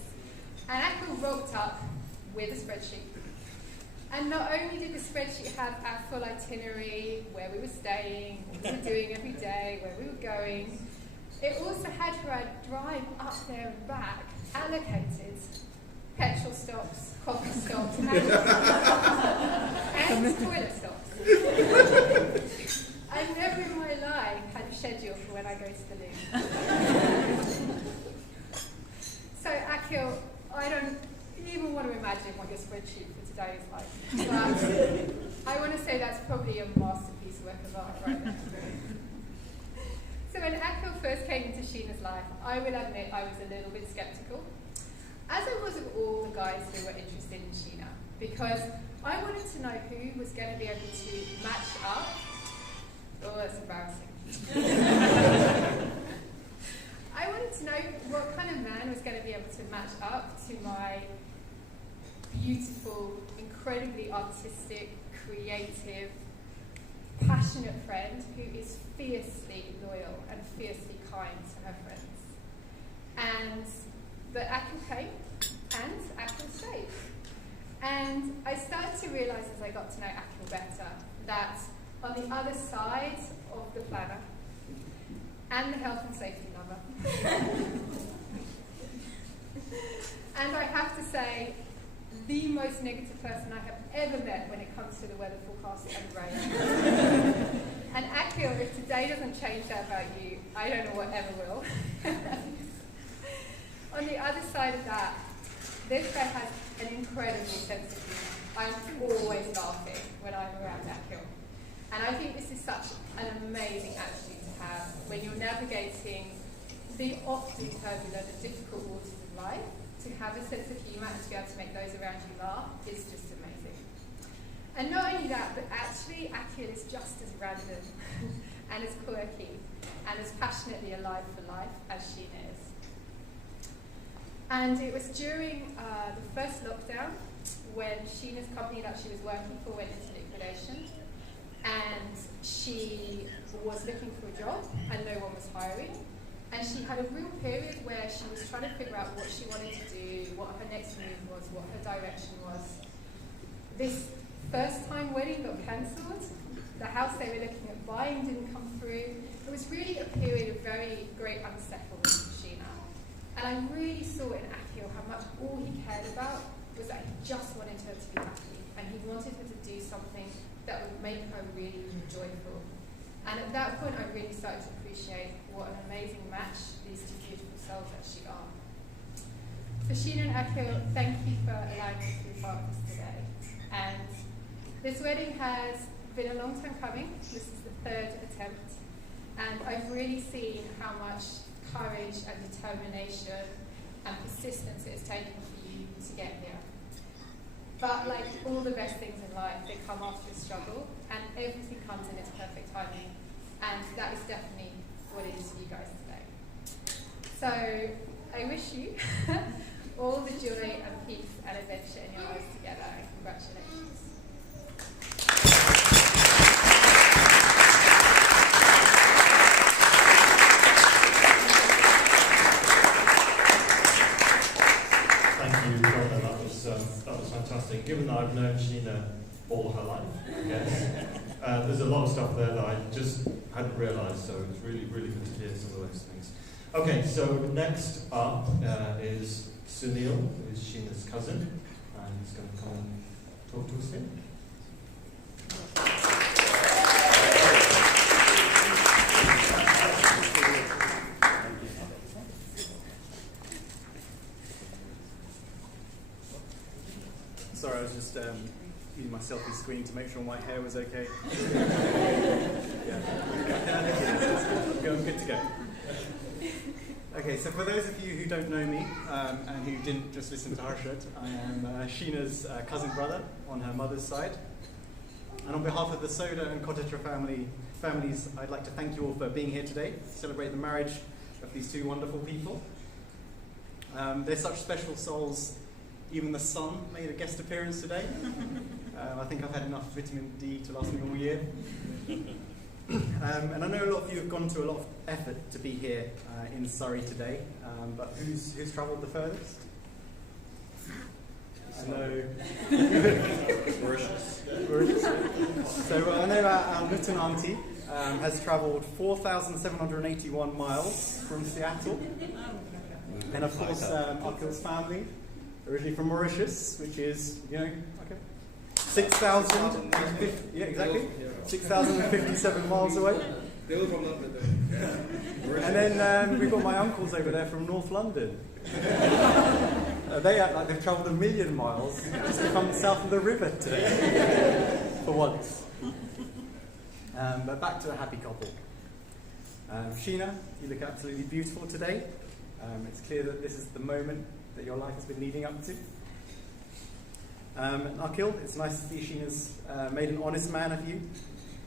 And Akil rocked up with a spreadsheet. And not only did the spreadsheet have our full itinerary, where we were staying, what we were doing every day, where we were going, it also had for our drive up there and back allocated petrol stops, coffee stops, and toilet stops. I never in my life had a schedule for when I go to the loo. So Akil, I don't even want to imagine what your spreadsheet for today is like. But I want to say that's probably a masterpiece work of art right there. So when Akil first came into Sheena's life, I will admit I was a little bit skeptical, as I was of all the guys who were interested in Sheena, because I wanted to know who was going to be able to match up. Oh, that's embarrassing. I wanted to know what kind of man was going to be able to match up to my beautiful, incredibly artistic, creative, passionate friend who is fiercely loyal and fiercely kind to her friends. But Akil came, and Akil stayed. And I started to realise as I got to know Akil better that on the other side of the planner and the health and safety lover, and I have to say, the most negative person I have ever met when it comes to the weather forecast and rain. And Akil, if today doesn't change that about you, I don't know what ever will. On the other side of that, this guy has an incredible sense of humour. I'm always laughing when I'm around Akil. And I think this is such an amazing attitude to have when you're navigating the often turbulent and difficult waters of life. To have a sense of humour and to be able to make those around you laugh is just amazing. And not only that, but actually Akil is just as random and as quirky and as passionately alive for life as Sheena is. And it was during the first lockdown when Sheena's company that she was working for went into liquidation, and she was looking for a job and no one was hiring. And she had a real period where she was trying to figure out what she wanted to do, what her next move was, what her direction was. This first-time wedding got cancelled. The house they were looking at buying didn't come through. It was really a period of very great unsettlement for Sheena. And I really saw in Akil how much all he cared about was that he just wanted her to be happy. And he wanted her to do something that would make her really joyful. And at that point, I really started to appreciate what an amazing match these two beautiful souls actually are. So Sheena and Akil, thank you for allowing us to be part of this today. And this wedding has been a long time coming. This is the third attempt. And I've really seen how much courage and determination and persistence persistence it has taken for you to get here. But like all the best things in life, they come after a struggle, and everything comes in its perfect timing. And that is definitely what it is for you guys today. So I wish you all the joy and peace and adventure in your lives together, and congratulations. Thank you, Donna. That was fantastic. Given that I've known Sheena all her life, I guess, there's a lot of stuff there that I just hadn't realised, so it's really, really good to hear some of those things. Okay, so next up is Sunil, who is Sheena's cousin, and he's going to come and talk to us here. Sorry, I was just using my selfie screen to make sure my hair was okay. Yeah. I'm good to go. Okay, so for those of you who don't know me and who didn't just listen to Harshad, I am Sheena's cousin brother on her mother's side. And on behalf of the Soda and Cottager families, I'd like to thank you all for being here today to celebrate the marriage of these two wonderful people. They're such special souls. Even the sun made a guest appearance today. I think I've had enough vitamin D to last me all year. And I know a lot of you have gone to a lot of effort to be here in Surrey today, but who's travelled the furthest? I know. Mauritius. So I know our Luton auntie has travelled 4,781 miles from Seattle. And of course, Akil's family, originally from Mauritius, which is, 6,000, yeah, exactly, 6,057 miles away. They were from London, though. And then we've got my uncles over there from North London. They act like they've travelled 1 million miles just to come south of the river today, for once. But back to a happy couple. Sheena, you look absolutely beautiful today. It's clear that this is the moment that your life has been leading up to. Akil, it's nice to see Sheena's made an honest man of you,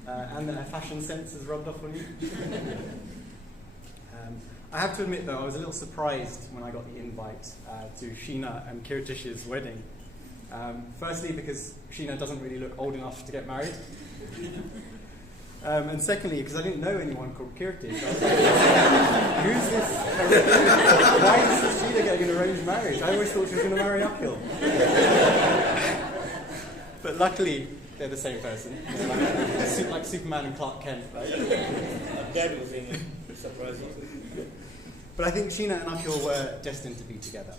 and that her fashion sense has rubbed off on you. I have to admit, though, I was a little surprised when I got the invite to Sheena and Kirtish's wedding. Firstly, because Sheena doesn't really look old enough to get married. And secondly, because I didn't know anyone called Kirtish. I was like, who's this? Why is Sheena getting an arranged marriage? I always thought she was going to marry Akil. But luckily, they're the same person. Like Superman and Clark Kent, right? Dad was in it. Surprising. But I think Sheena and Akil were destined to be together.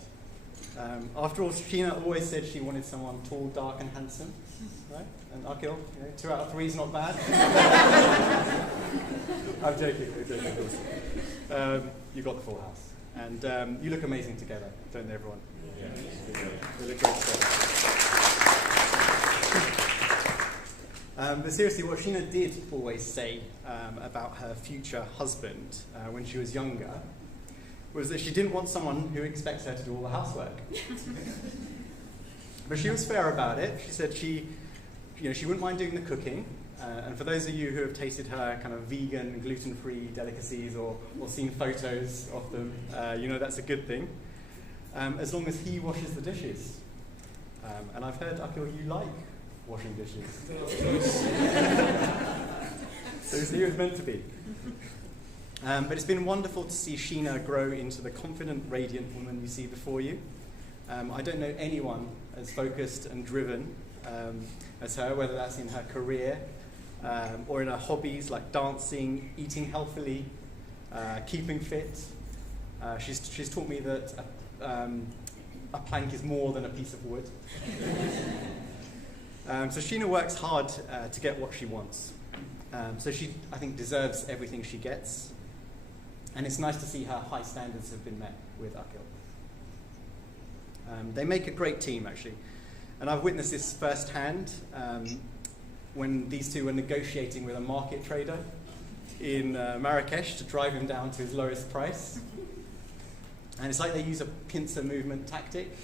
After all, Sheena always said she wanted someone tall, dark, and handsome. Right? And Akil, 2 out of 3 is not bad. I'm joking, of course. You got the full house. And you look amazing together, don't they, everyone? Yeah. They look great together. But seriously, what Sheena did always say about her future husband when she was younger was that she didn't want someone who expects her to do all the housework. But she was fair about it. She said she wouldn't mind doing the cooking. And for those of you who have tasted her kind of vegan, gluten-free delicacies or seen photos of them, that's a good thing. As long as he washes the dishes. And I've heard, Akil, you like washing dishes. So he was meant to be. But it's been wonderful to see Sheena grow into the confident, radiant woman you see before you. I don't know anyone as focused and driven as her, whether that's in her career or in her hobbies like dancing, eating healthily, keeping fit. She's taught me that a plank is more than a piece of wood. So Sheena works hard to get what she wants. So she, I think, deserves everything she gets. And it's nice to see her high standards have been met with Akil. They make a great team, actually. And I've witnessed this firsthand when these two were negotiating with a market trader in Marrakesh to drive him down to his lowest price. And it's like they use a pincer movement tactic.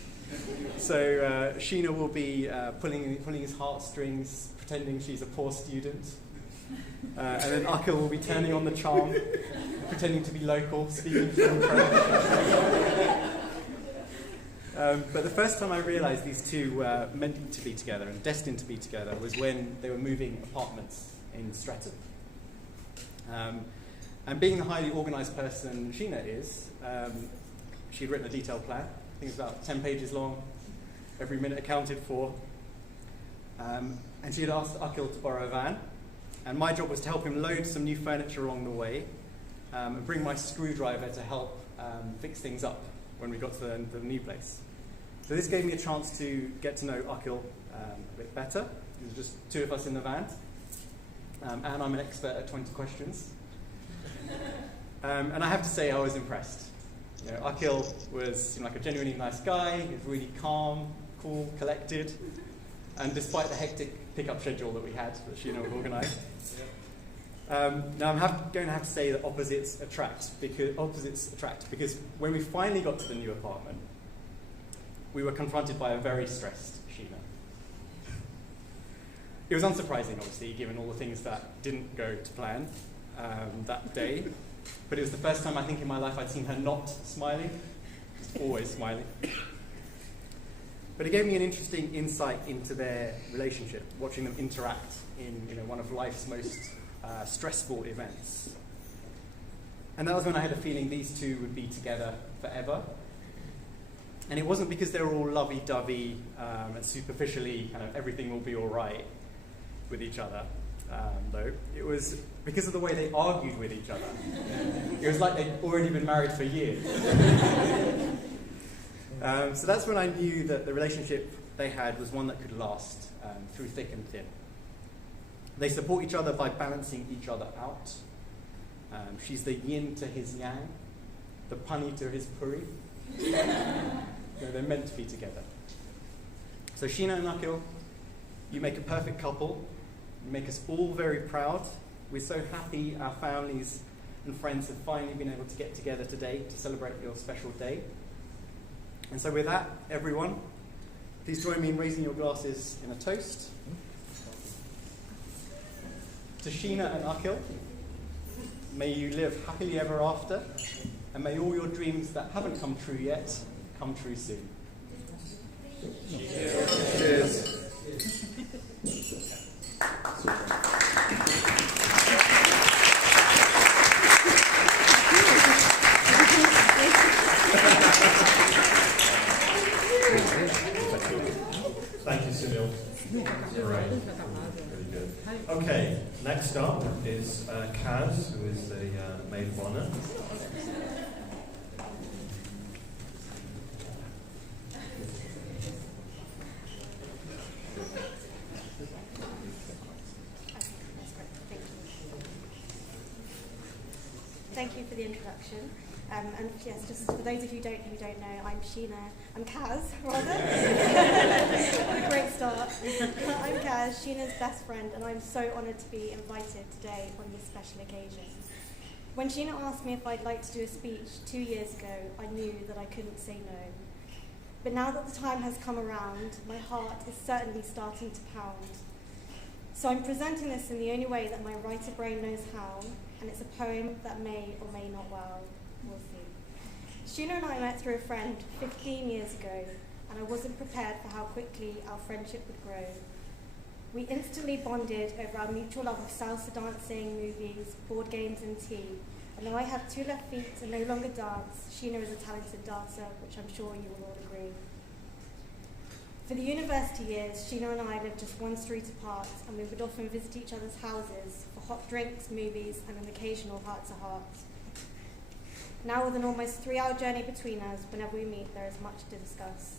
So Sheena will be pulling his heartstrings, pretending she's a poor student. And then Akil will be turning on the charm, pretending to be local, speaking from French. But the first time I realised these two were meant to be together and destined to be together was when they were moving apartments in Streatham. And being the highly organised person Sheena is, she'd written a detailed plan. I think it's about 10 pages long, every minute accounted for. And she had asked Akil to borrow a van. And my job was to help him load some new furniture along the way and bring my screwdriver to help fix things up when we got to the new place. So this gave me a chance to get to know Akil a bit better. It was just two of us in the van. And I'm an expert at 20 questions. And I have to say I was impressed. You know, Akil seemed like a genuinely nice guy. He was really calm, cool, collected. And despite the hectic pickup schedule that we had, that Sheena had organised. Now I'm going to have to say that opposites attract because when we finally got to the new apartment, we were confronted by a very stressed Sheena. It was unsurprising, obviously, given all the things that didn't go to plan that day. But it was the first time I think in my life I'd seen her not smiling. She's always smiling. But it gave me an interesting insight into their relationship, watching them interact in one of life's most stressful events. And that was when I had a feeling these two would be together forever. And it wasn't because they were all lovey-dovey and superficially kind of everything will be all right with each other, though. It was because of the way they argued with each other. It was like they'd already been married for years. So that's when I knew that the relationship they had was one that could last through thick and thin. They support each other by balancing each other out. She's the yin to his yang, the punny to his puri. They're meant to be together. So Sheena and Akil, you make a perfect couple. You make us all very proud. We're so happy our families and friends have finally been able to get together today to celebrate your special day. And so with that, everyone, please join me in raising your glasses in a toast. To Sheena and Akil, may you live happily ever after, and may all your dreams that haven't come true yet come true soon. Cheers. Thank you, Sunil. Great. Very good. Okay, next up is Kaz, who is the maid of honour. Thank you for the introduction. And yes, just for those of you who don't know, I'm Sheena. I'm Kaz, rather. What a great start. I'm Kaz, Sheena's best friend, and I'm so honoured to be invited today on this special occasion. When Sheena asked me if I'd like to do a speech 2 years ago, I knew that I couldn't say no. But now that the time has come around, my heart is certainly starting to pound. So I'm presenting this in the only way that my writer brain knows how, and it's a poem that may or may not wow. We'll see. Sheena and I met through a friend 15 years ago, and I wasn't prepared for how quickly our friendship would grow. We instantly bonded over our mutual love of salsa dancing, movies, board games and tea. And though I have 2 left feet and no longer dance, Sheena is a talented dancer, which I'm sure you will all agree. For the university years, Sheena and I lived just 1 street apart, and we would often visit each other's houses for hot drinks, movies, and an occasional heart-to-heart. Now with an almost 3-hour journey between us, whenever we meet, there is much to discuss.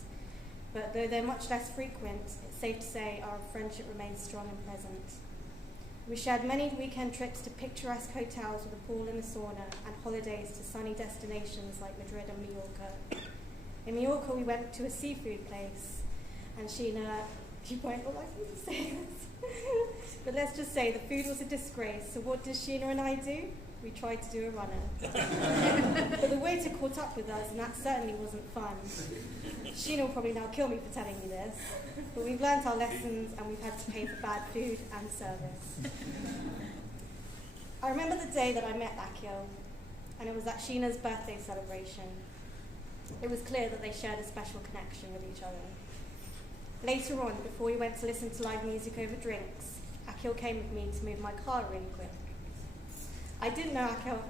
But though they're much less frequent, it's safe to say our friendship remains strong and present. We shared many weekend trips to picturesque hotels with a pool and a sauna, and holidays to sunny destinations like Madrid and Mallorca. In Mallorca, we went to a seafood place, and Sheena, you won't like me to say this, but let's just say the food was a disgrace, so what did Sheena and I do? We tried to do a runner. But the waiter caught up with us, and that certainly wasn't fun. Sheena will probably now kill me for telling you this, but we've learnt our lessons and we've had to pay for bad food and service. I remember the day that I met Akil, and it was at Sheena's birthday celebration. It was clear that they shared a special connection with each other. Later on, before we went to listen to live music over drinks, Akil came with me to move my car really quick. I didn't know Akil,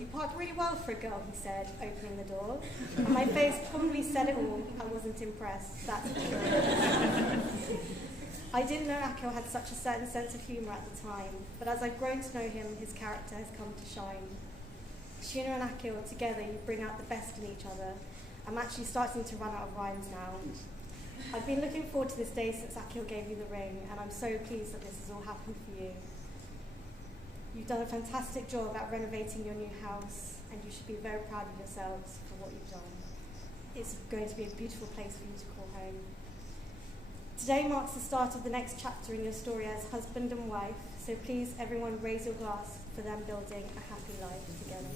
you parked really well for a girl, he said, opening the door. And my face probably said it all. I wasn't impressed, that's for sure. I didn't know Akil had such a certain sense of humour at the time, but as I've grown to know him, his character has come to shine. Sheena and Akil, together, you bring out the best in each other. I'm actually starting to run out of rhymes now. I've been looking forward to this day since Akil gave you the ring, and I'm so pleased that this has all happened for you. You've done a fantastic job at renovating your new house, and you should be very proud of yourselves for what you've done. It's going to be a beautiful place for you to call home. Today marks the start of the next chapter in your story as husband and wife, so please everyone raise your glass for them building a happy life together.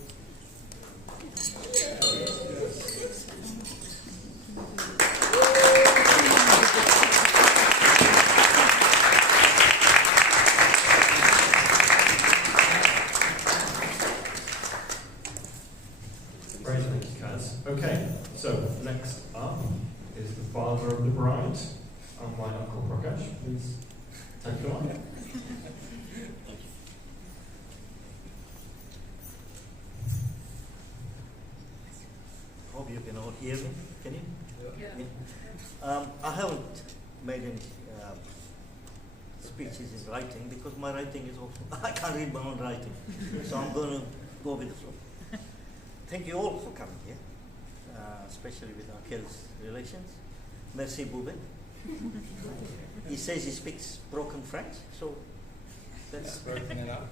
Great, thank you, Kaz. Okay, so next up is the father of the bride, my uncle Prakash. Please take it on. Hope you can all hear me. Can you? Yeah. I haven't made any speeches in writing because my writing is awful. I can't read my own writing, so I'm going to go with the flow. Thank you all for coming here, especially with Akil's relations. Merci beaucoup. He says he speaks broken French, so that's broken it up.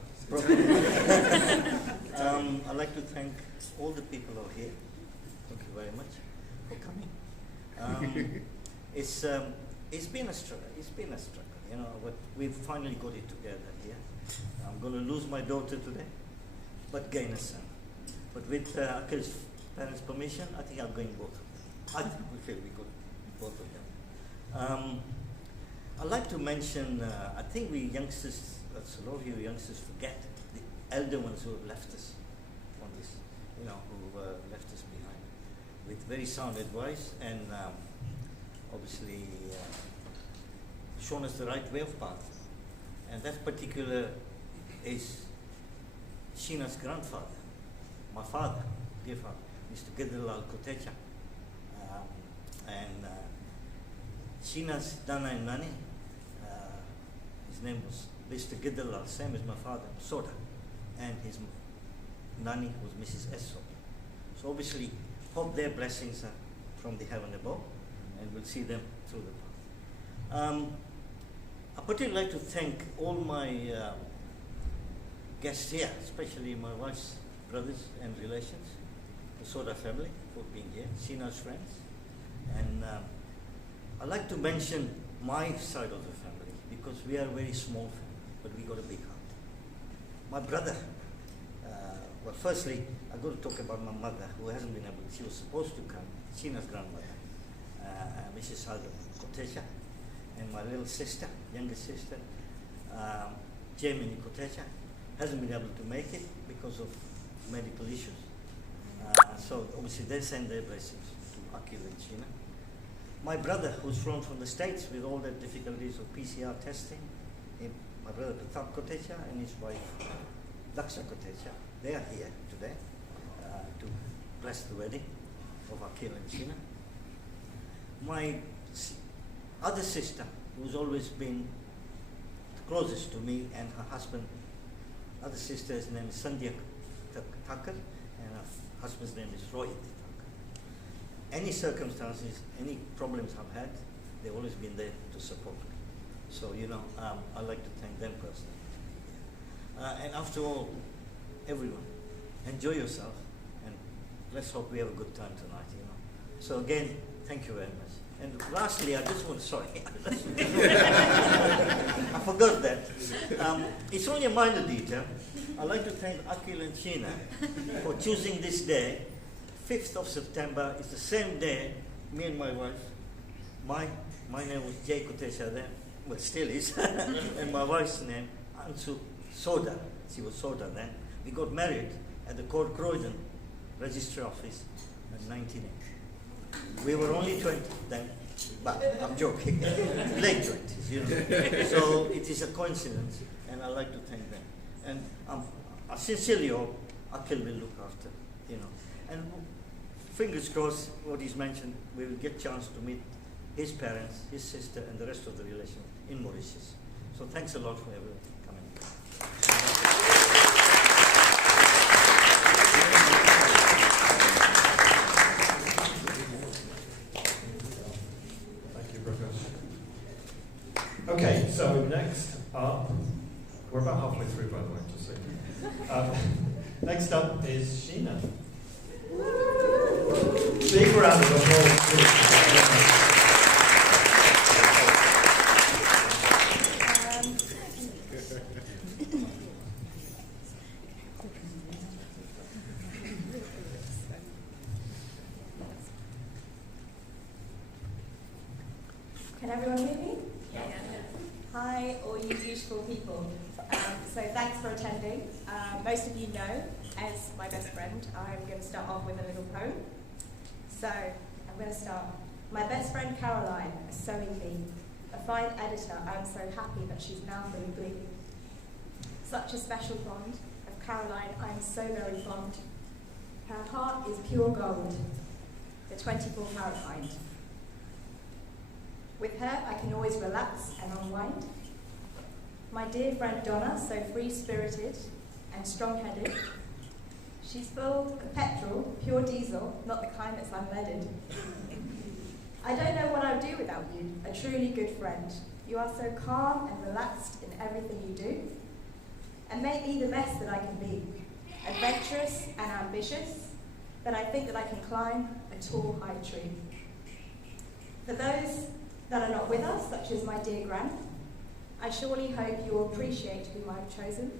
I'd like to thank all the people who are here. Thank you very much for coming. It's been a struggle. You know, but we've finally got it together here. I'm going to lose my daughter today, but gain a son. But with Akil's parents' permission, I think I'm going both of them. I think we feel we got both of them. I'd like to mention, I think we youngsters, a lot of you youngsters forget the elder ones who have left us on this, you know, who left us behind with very sound advice and obviously shown us the right way of path. And that particular is Sheena's grandfather, my father, dear father, Mr. Gidalal Kotecha. And Sheena's Dana and Nani, his name was Mr. Gidalal, same as my father, Soda, and his Nani was Mrs. S. Soda. So obviously, hope their blessings are from the heaven above, and we'll see them through the path. I particularly like to thank all my guests here, especially my wife's brothers and relations, the Soda family, for being here, Sheena's friends. And I'd like to mention my side of the family, because we are a very small family, but we got a big heart. My brother, well, firstly, I've got to talk about my mother, who hasn't been able, she was supposed to come, Sheena's grandmother, Mrs. Aldo Kotecha, and my little sister, younger sister, Jamie Kotecha, hasn't been able to make it because of medical issues. So obviously they send their blessings to Akil and Sheena. My brother, who's flown from the States with all the difficulties of PCR testing, my brother Pratap Kotecha and his wife Daksha Kotecha, they are here today to bless the wedding of Akil and Sheena. My other sister, who's always been the closest to me, and her husband, other sister's name is Sandhya Thakur, and her husband's name is Rohit Thakur. Any circumstances, any problems I've had, they've always been there to support me. So, you know, I'd like to thank them personally. And after all, everyone, enjoy yourself, and let's hope we have a good time tonight, you know. So again, thank you very much. And lastly, I just want to, sorry, I forgot that. It's only a minor detail. I'd like to thank Akil and Sheena for choosing this day. 5th of September is the same day me and my wife, my name was kirtish then, well still is, and my wife's name, Ansu Soda, she was Soda then. We got married at the Court Croydon Registry Office in 1980. We were only 20 then, but I'm joking, late 20s, you know. So it is a coincidence, and I'd like to thank them. And I sincerely hope Akil will look after, you know. And fingers crossed, what he's mentioned, we will get a chance to meet his parents, his sister, and the rest of the relation in Mauritius. So thanks a lot for everyone coming. Thank you, Prakash. Okay, so next up, we're about halfway through, by the way, just so you know. Next up is Sheena. Big round of applause. Can everyone hear me? Yeah. Hi, all you beautiful people. So thanks for attending. Most of you know, as my best friend, I'm going to start off with a little poem. So I'm going to start. My best friend Caroline, a sewing bee, a fine editor. I'm so happy that she's now fully bleeding. Such a special bond of Caroline. I'm so very fond. Her heart is pure gold, the 24-carat kind. With her, I can always relax and unwind. My dear friend Donna, so free-spirited and strong-headed. She's full of petrol, pure diesel, not the kind that's unleaded. I don't know what I'd do without you, a truly good friend. You are so calm and relaxed in everything you do, and make me the best that I can be, adventurous and ambitious, that I think that I can climb a tall, high tree. For those that are not with us, such as my dear Gran, I surely hope you will appreciate whom I've chosen.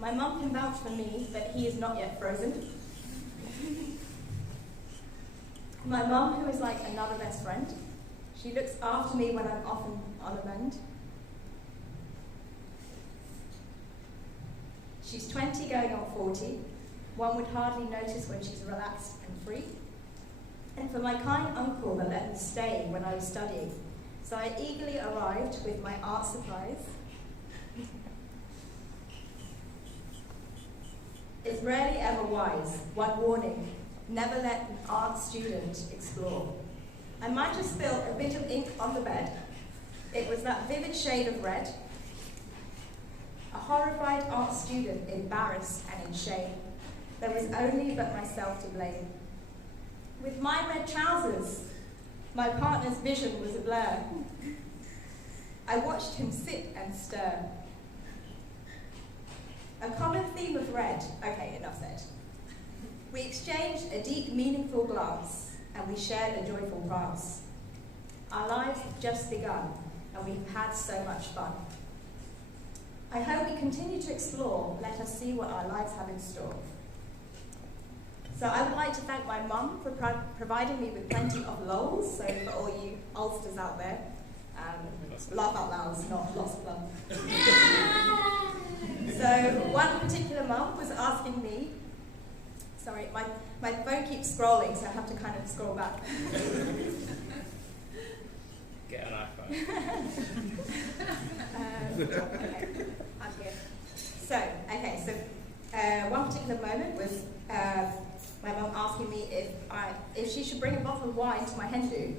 My mum can vouch for me that he is not yet frozen. My mum, who is like another best friend, she looks after me when I'm often on a mend. She's 20 going on 40. One would hardly notice when she's relaxed and free. And for my kind uncle that let me stay when I was studying, so I eagerly arrived with my art supplies. It's rarely ever wise, one warning, never let an art student explore. I might just spill a bit of ink on the bed. It was that vivid shade of red. A horrified art student, embarrassed and in shame. There was only but myself to blame. With my red trousers, my partner's vision was a blur. I watched him sit and stir. A common theme of red, okay, enough said. We exchanged a deep, meaningful glance, and we shared a joyful prance. Our lives have just begun, and we've had so much fun. I hope we continue to explore. Let us see what our lives have in store. So I would like to thank my mum for providing me with plenty of lols, so for all you Ulsters out there, laugh out loud, not lots of love. So one particular mum was asking me, sorry, my phone keeps scrolling, so I have to kind of scroll back. Get an iPhone. Okay, I'm here. So, one particular moment was my mum asking me if she should bring a bottle of wine to my hen do,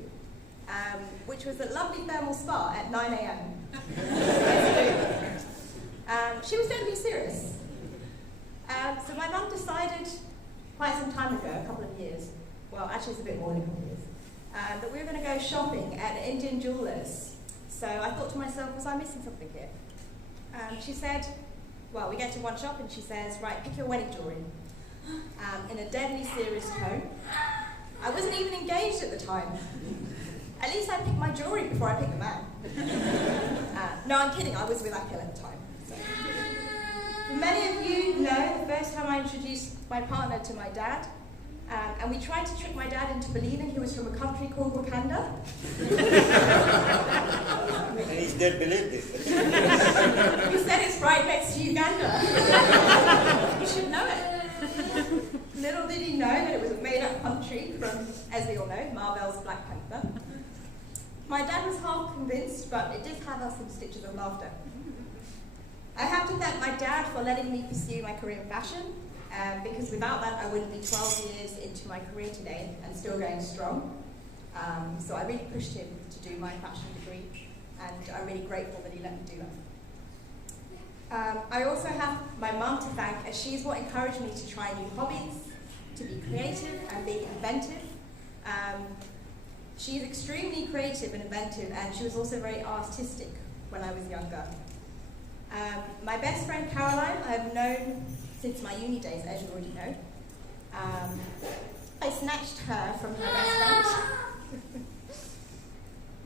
which was at lovely thermal spa at 9 a.m. She was totally serious. So my mum decided quite some time ago, a couple of years, well actually it's a bit more than a couple of years, that we were going to go shopping at an Indian jeweller's. So I thought to myself, was I missing something here? She said, well, we get to one shop and she says, right, pick your wedding jewellery. In a deadly serious tone. I wasn't even engaged at the time. At least I picked my jewellery before I picked the man. No, I'm kidding, I was with Akil at the time. So. Many of you know the first time I introduced my partner to my dad, and we tried to trick my dad into believing he was from a country called Wakanda. And he did believe this. He said it's right next to Uganda. You should know it. Little did he know that it was a made-up country from, as we all know, Marvel's Black Panther. My dad was half convinced, but it did have us some stitches of laughter. I have to thank my dad for letting me pursue my career in fashion, because without that I wouldn't be 12 years into my career today and still going strong. So I really pushed him to do my fashion degree, and I'm really grateful that he let me do that. I also have my mum to thank, as she's what encouraged me to try new hobbies, to be creative and be inventive. She's extremely creative and inventive, and she was also very artistic when I was younger. My best friend Caroline, I have known since my uni days, as you already know. I snatched her from her best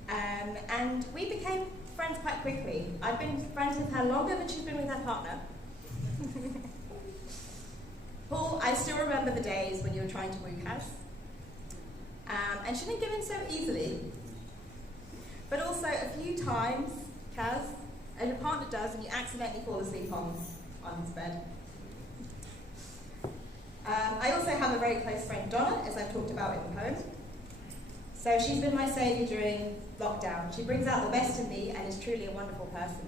friend. And we became friends quite quickly. I've been friends with her longer than she's been with her partner. Paul, I still remember the days when you were trying to woo Kaz. And she didn't give in so easily. But also a few times, Kaz, as your partner does, and you accidentally fall asleep on his bed. I also have a very close friend, Donna, as I've talked about in the poem. So she's been my saviour during lockdown. She brings out the best in me and is truly a wonderful person.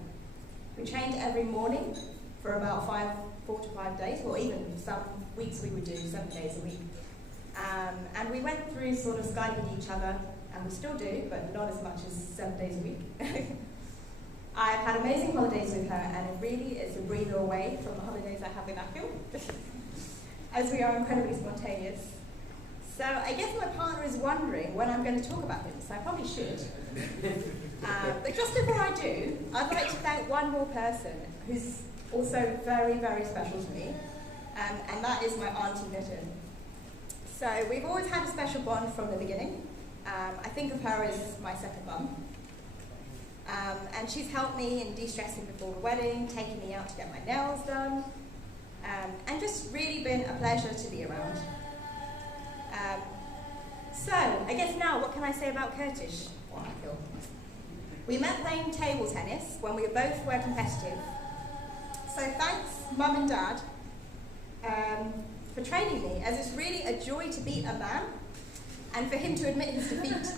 We trained every morning for about 4 to 5 days, or even some weeks we would do 7 days a week. And we went through sort of Skyping each other, and we still do, but not as much as 7 days a week. I've had amazing holidays with her, and it really is a breather away from the holidays I have with Akil, as we are incredibly spontaneous. So I guess my partner is wondering when I'm going to talk about him, so I probably should. But just before I do, I'd like to thank one more person who's also very, very special to me, and that is my Auntie Nitten. So we've always had a special bond from the beginning. I think of her as my second mum. And she's helped me in de-stressing before the wedding, taking me out to get my nails done, and just really been a pleasure to be around. So, I guess now, what can I say about Kirtish? We met playing table tennis when we both were competitive. So thanks, Mum and Dad, for training me, as it's really a joy to beat a man, and for him to admit his defeat.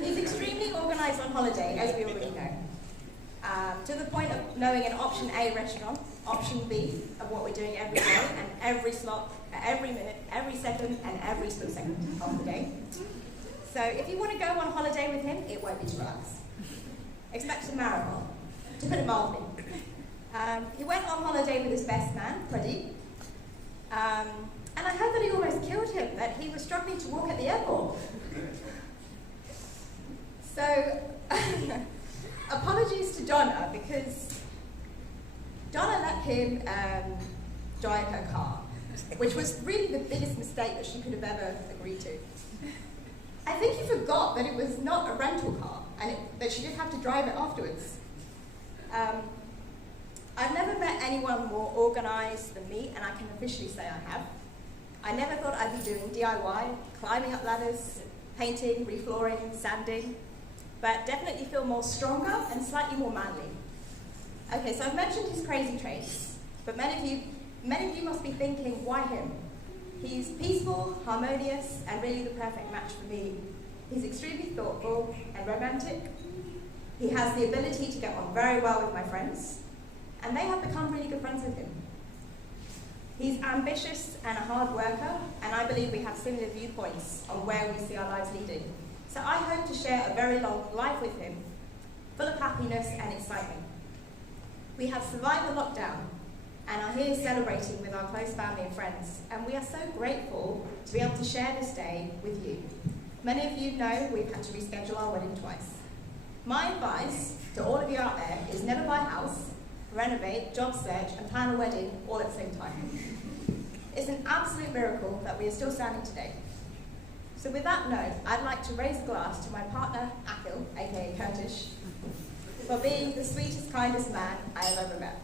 He's extremely organised on holiday, as we already know, to the point of knowing an option A restaurant, option B of what we're doing every day, and every slot, every minute, every second, and every split second of the day. So if you want to go on holiday with him, it won't be to relax. Expect a marathon, to put it mildly. He went on holiday with his best man, Pradeep, and I heard that he almost killed him, that he was struggling to walk at the airport. So, apologies to Donna, because Donna let him drive her car, which was really the biggest mistake that she could have ever agreed to. I think he forgot that it was not a rental car, and that she did have to drive it afterwards. I've never met anyone more organised than me, and I can officially say I have. I never thought I'd be doing DIY, climbing up ladders, painting, reflooring, sanding, but definitely feel more stronger and slightly more manly. Okay, so I've mentioned his crazy traits, but many of you must be thinking, why him? He's peaceful, harmonious, and really the perfect match for me. He's extremely thoughtful and romantic. He has the ability to get on very well with my friends, and they have become really good friends with him. He's ambitious and a hard worker, and I believe we have similar viewpoints on where we see our lives leading. So I hope to share a very long life with him, full of happiness and excitement. We have survived the lockdown and are here celebrating with our close family and friends, and we are so grateful to be able to share this day with you. Many of you know we've had to reschedule our wedding twice. My advice to all of you out there is never buy a house, renovate, job search, and plan a wedding all at the same time. It's an absolute miracle that we are still standing today. So with that note, I'd like to raise a glass to my partner, Akil, aka Kirtish, for being the sweetest, kindest man I have ever met.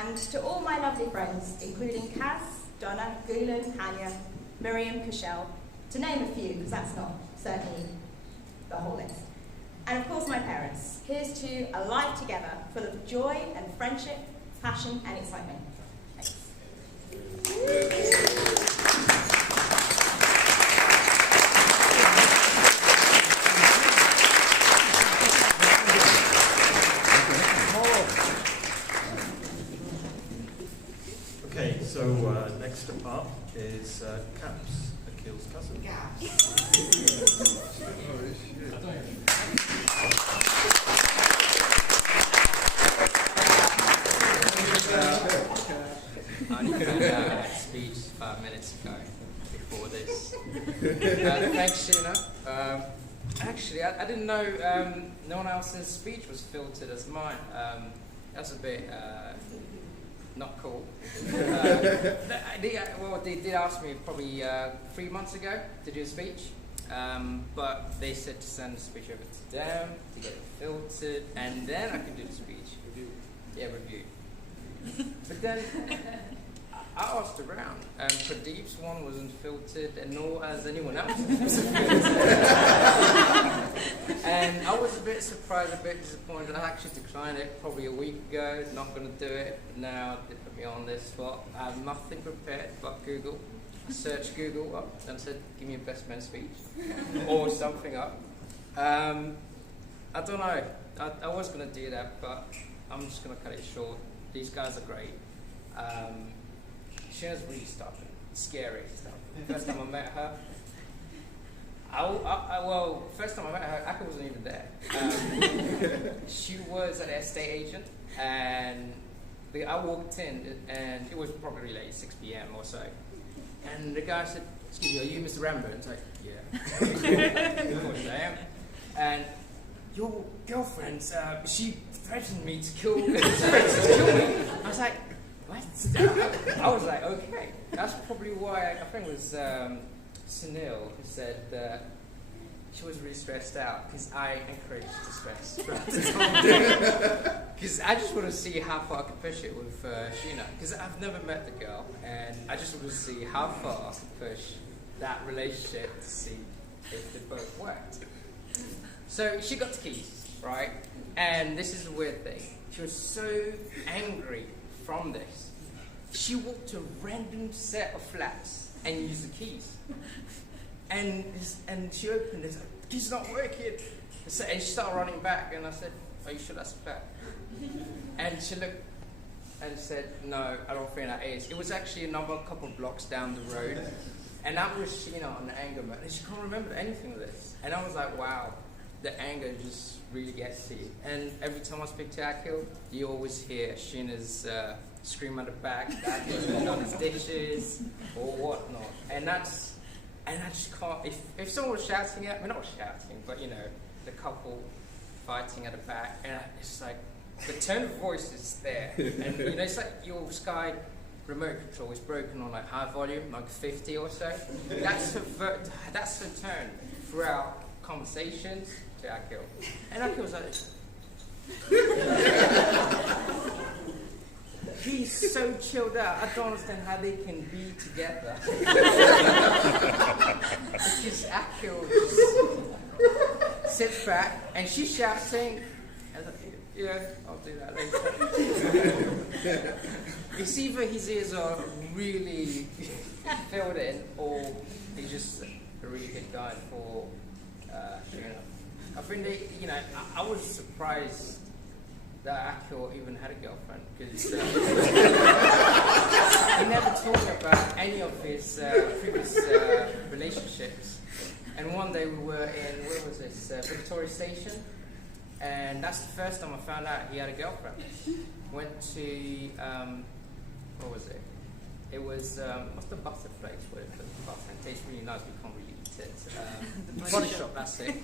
And to all my lovely friends, including Kaz, Donna, Gulen, Hanya, Miriam, Kushel, to name a few, because that's not certainly the whole list. And of course my parents. Here's to a life together, full of joy and friendship, passion and excitement. Thanks. Okay, so next up is Caps, Akil's cousin. I only found out that speech 5 minutes ago before this. Thanks, Sheena. Actually, I didn't know no one else's speech was filtered as mine. That's a bit not cool. They did ask me probably 3 months ago to do a speech, but they said to send the speech over to them to get it filtered, and then I can do the speech. Review. But then I asked around, and Pradeep's one wasn't filtered, and nor has anyone else's. And I was a bit surprised, a bit disappointed. I actually declined it probably a week ago, not going to do it. Now they put me on this spot. I have nothing prepared but Google. I searched Google up and said, give me a best man speech or something up. I don't know. I was going to do that, but I'm just going to cut it short. These guys are great. Sheena's really stubborn, scary stuff. First time I met her, first time I met her, Akka wasn't even there. She was an estate agent, and I walked in, and it was probably like 6 p.m. or so. And the guy said, "Excuse me, are you Mr. Rambo?" And I was like, "Yeah." Of course I am. And your girlfriend, she threatened me to kill me. I was like, what? I was like, okay. That's probably why, I think it was Sunil who said that she was really stressed out, because I encouraged the stress throughout the time. Because I just want to see how far I could push it with Sheena. Because I've never met the girl, and I just want to see how far I could push that relationship to see if they both worked. So she got the keys, right? And this is the weird thing. She was so angry from this. She walked to a random set of flats and used the keys. And she opened it, like, the key's not working. And she started running back, and I said, are you sure that's a flat? And she looked and said, no, I don't think that is. It was actually another couple blocks down the road. And that was Sheena on the anger mode. And she can't remember anything of this. And I was like, wow. The anger just really gets to you. And every time I speak to Akil, you always hear Sheena's scream at the back, Akil's doing on his dishes, or whatnot. And I just can't, if someone was shouting at me, not shouting, but you know, the couple fighting at the back, and it's like, the tone of voice is there. And you know, it's like your Sky remote control is broken on like high volume, like 50 or so. That's the tone throughout conversations to Akil. And Akil was like, he's so chilled out. I don't understand how they can be together. Because Akil just sits back and she's shouting. And I think, yeah, I'll do that later. It's either his ears are really filled in, or he's just a really good guy for Sheena. I think I was surprised that Akil even had a girlfriend, because he never told me about any of his previous relationships. And one day we were in, where was this, Victoria Station, and that's the first time I found out he had a girlfriend. Went to, what was it? It was, what's the butter place? Where the butter tastes really nice, we can't really eat it. Body Shop, that's it.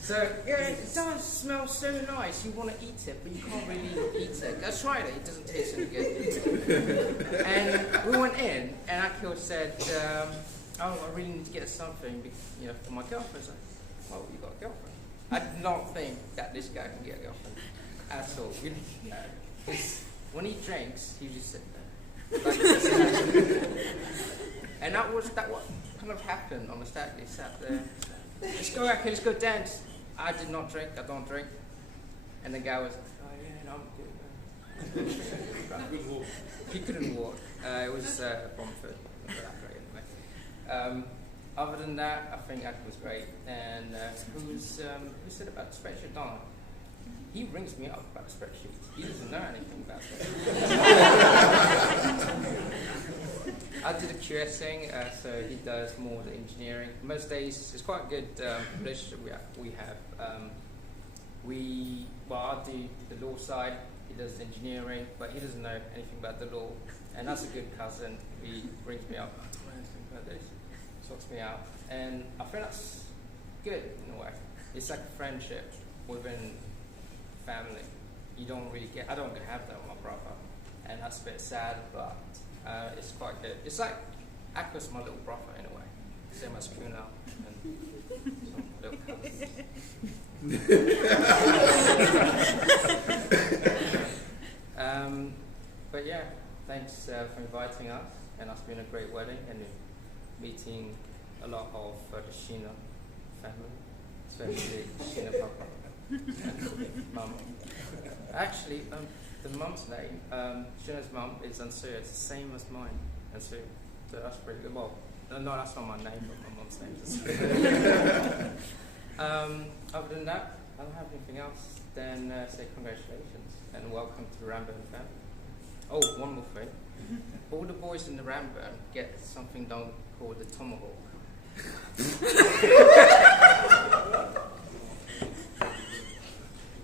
So, yeah, it does smell so nice, you want to eat it, but you can't really eat it. I tried it, it doesn't taste any good. And we went in, and Akil said, oh, I really need to get something, for my girlfriend. I was like, well, you got a girlfriend. I did not think that this guy can get a girlfriend. at all. When he drinks, he just sit there. Like this. And that what kind of happened on the Saturday. He sat there. Let's go out, let's go dance. I did not drink, I don't drink. And the guy was like, oh yeah, no, I'm good. He couldn't walk. It was Bromford. Not that great anyway. Other than that, I think that was great. And who said about the spreadsheet? Don. He rings me up about the spreadsheet. He doesn't know anything about it. I do the QSing, so he does more of the engineering. Most days, it's quite a good relationship we have. I do the law side, he does the engineering, but he doesn't know anything about the law. And that's a good cousin. He brings me up, I don't know anything about this, sorts me out. And I think that's good in a way. It's like a friendship within family. You don't really get, I don't have that with my brother. And that's a bit sad, but it's quite good. It's like Aqua's my little brother in a way. Same as Kuna and some little cousins. But yeah, thanks for inviting us, and it's been a great wedding and meeting a lot of the Sheena family, especially Sheena Papa and Mum. Actually, the mum's name, Sheena's mum is Ansuya. It's the same as mine, Ansuya. So that's pretty good. Well, no, that's not my name, but my mum's name is Ansuya. Other than that, I don't have anything else. Then say congratulations and welcome to the Ramburn family. Oh, one more thing. All the boys in the Ramburn get something done called the tomahawk.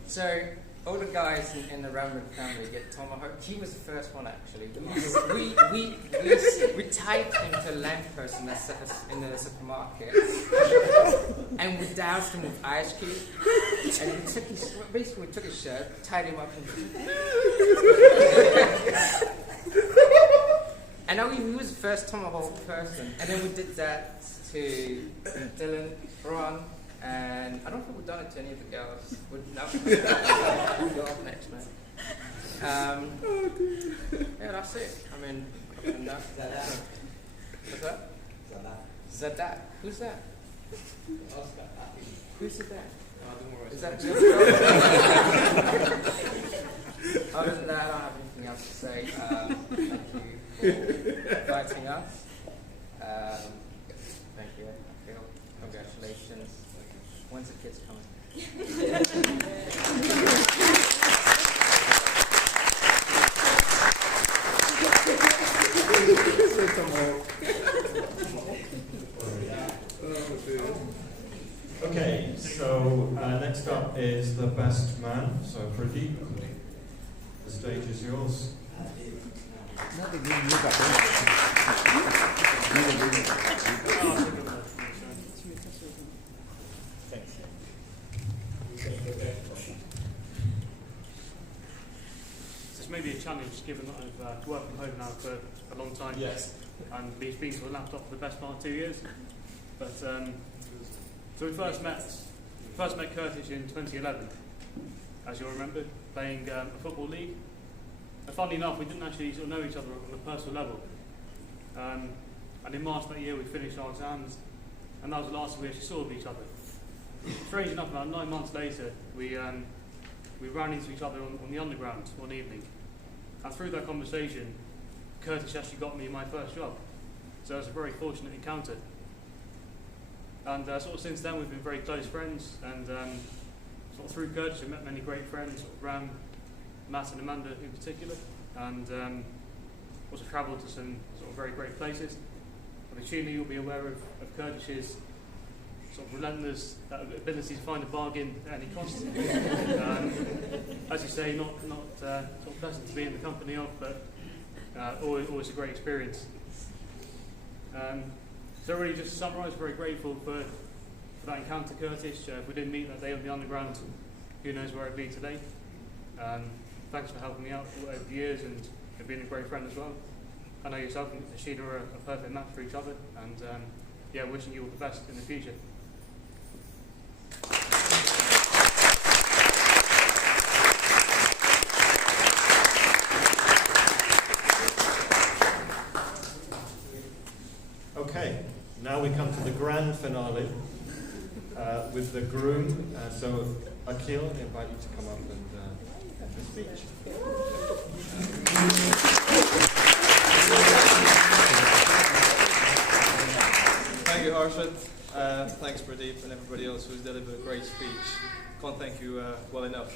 So all the guys in the Ramburn family get tomahawk. He was the first one actually. We tied him to a lamppost in the supermarket, and we doused him with ice cream. And we took his shirt, tied him up, and now he was the first tomahawk person. And then we did that to Dylan, Ron. And I don't think we've done it to any of the girls. We'll go up next, man. Yeah, that's it. I mean, other than that. What's that? Zadat. Who's that? Who's Zadat? Is that just Other than that, I don't have anything else to say. Thank you for inviting us. Thank you, Phil. Congratulations. When's the kids coming? Okay, so next up is the best man. So Pradeep, the stage is yours. This may be a challenge given that I've worked from home now for a long time. Yes. And been speaking to a laptop for the best part of 2 years. But so we first met Kirtish in 2011, as you'll remember, playing a football league. And funnily enough, we didn't actually sort of know each other on a personal level. And in March that year, we finished our exams, and that was the last time we actually saw each other. Strange enough, about 9 months later, we ran into each other on the underground one evening. And through that conversation, Kirtish actually got me my first job. So it was a very fortunate encounter. And sort of since then, we've been very close friends. And sort of through Kirtish, I've met many great friends, sort of Ram, Matt and Amanda in particular. And also travelled to some sort of very great places. With Sheena, you'll be aware of Kirtish's sort of relentless ability to find a bargain at any cost. As you say, not sort of pleasant to be in the company of, but always a great experience. So really, just to summarise, very grateful for that encounter, Kirtish. If we didn't meet that day on the underground, who knows where I'd be today. Thanks for helping me out over the years and being a great friend as well. I know yourself and Sheena are a perfect match for each other, and yeah, wishing you all the best in the future. we come to the grand finale with the groom. So, Akil, I invite you to come up and give the speech. Thank you, Harshad. Thanks, Pradeep, and everybody else who's delivered a great speech. Can't thank you well enough.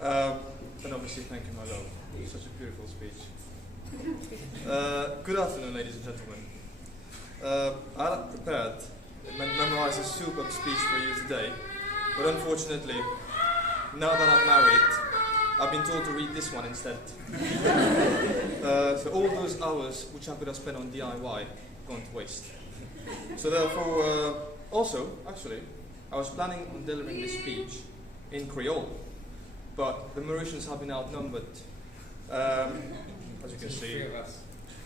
And obviously, thank you, my love. Such a beautiful speech. Good afternoon, ladies and gentlemen. I had prepared and memorized a superb speech for you today, but unfortunately, now that I'm married, I've been told to read this one instead. So all those hours which I could have spent on DIY gone to waste. So therefore, also, actually, I was planning on delivering this speech in Creole, but the Mauritians have been outnumbered. As you can see.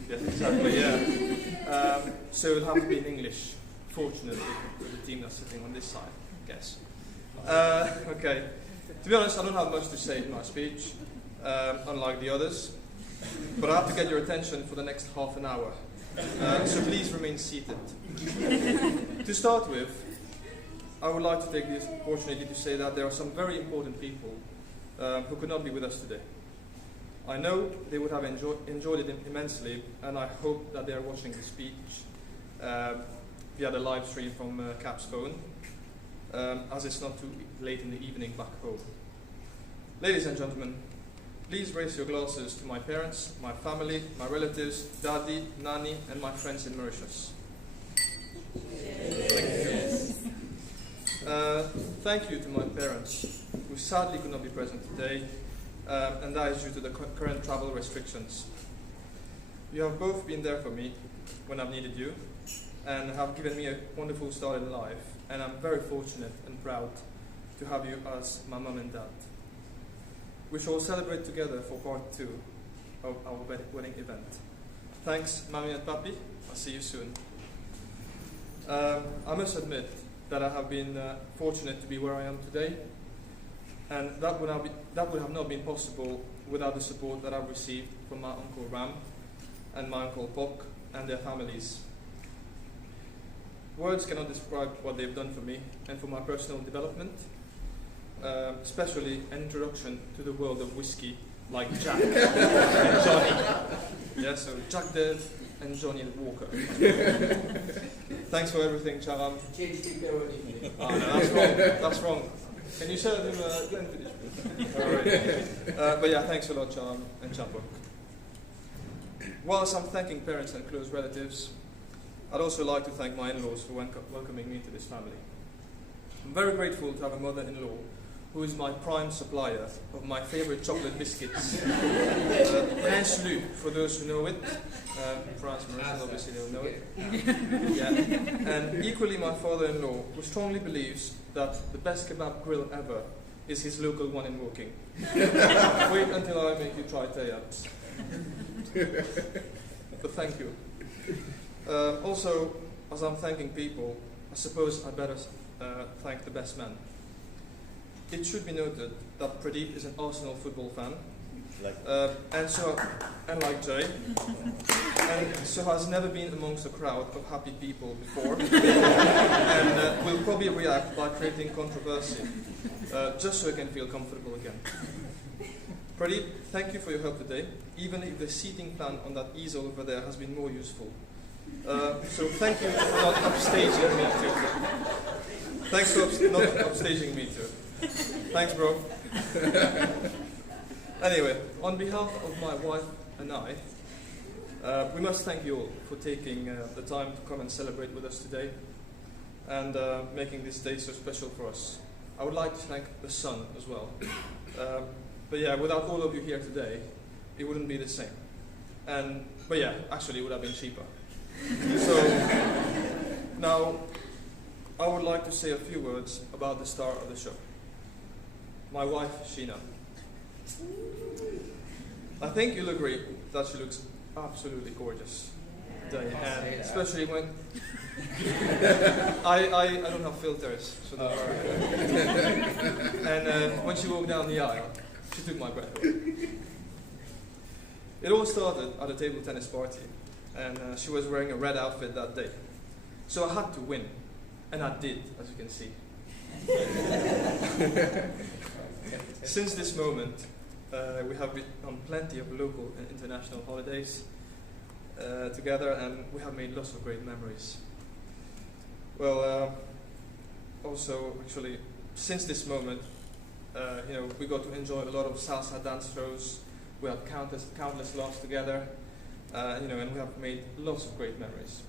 Yes, exactly, yeah. So it'll have to be in English, fortunately, with the team that's sitting on this side, I guess. Okay. To be honest, I don't have much to say in my speech, unlike the others, but I have to get your attention for the next half an hour. So please remain seated. To start with, I would like to take this opportunity to say that there are some very important people who could not be with us today. I know they would have enjoyed it immensely, and I hope that they are watching the speech via the live stream from Cap's phone, as it's not too late in the evening back home. Ladies and gentlemen, please raise your glasses to my parents, my family, my relatives, Daddy, Nani, and my friends in Mauritius. Thank you. Thank you to my parents, who sadly could not be present today, and that is due to the current travel restrictions. You have both been there for me when I've needed you, and have given me a wonderful start in life, and I'm very fortunate and proud to have you as my mum and dad. We shall celebrate together for part 2 of our wedding event. Thanks, Mami and Papi. I'll see you soon. I must admit that I have been fortunate to be where I am today, and that would have not been possible without the support that I've received from my Uncle Ram and my Uncle Pok and their families. Words cannot describe what they've done for me and for my personal development, especially an introduction to the world of whiskey, like Jack and Johnny. Yeah, so Jack Dev and Johnny Walker. Thanks for everything, Charam. Oh, no, that's wrong. That's wrong. Can you serve him Glenfiddich, please? All right. But yeah, thanks a lot, Charam and Chapok. Whilst I'm thanking parents and close relatives, I'd also like to thank my in-laws for welcoming me to this family. I'm very grateful to have a mother-in-law who is my prime supplier of my favorite chocolate biscuits. Prince Lu, for those who know it. France, Mauritian, obviously they will know it. Yeah. And equally my father-in-law, who strongly believes that the best kebab grill ever is his local one in Woking. Wait until I make you try Tayabs. But thank you. Also, as I'm thanking people, I suppose I better thank the best man. It should be noted that Pradeep is an Arsenal football fan, and like Jay, and so has never been amongst a crowd of happy people before, and will probably react by creating controversy, just so he can feel comfortable again. Pradeep, thank you for your help today, even if the seating plan on that easel over there has been more useful. So thank you for not upstaging me too. Thanks for not upstaging me too. Thanks, bro. Anyway, on behalf of my wife and I, we must thank you all for taking the time to come and celebrate with us today and making this day so special for us. I would like to thank the sun as well. But yeah, without all of you here today, it wouldn't be the same. But yeah, actually it would have been cheaper. So, now, I would like to say a few words about the star of the show. My wife, Sheena. I think you'll agree that she looks absolutely gorgeous today, and especially when I don't have filters, so don't worry. And when she walked down the aisle, she took my breath away. It all started at a table tennis party, and she was wearing a red outfit that day. So I had to win, and I did, as you can see. Since this moment, we have been on plenty of local and international holidays together, and we have made lots of great memories. Well, also, actually, since this moment, we got to enjoy a lot of salsa dance shows. We had countless laughs together, and we have made lots of great memories.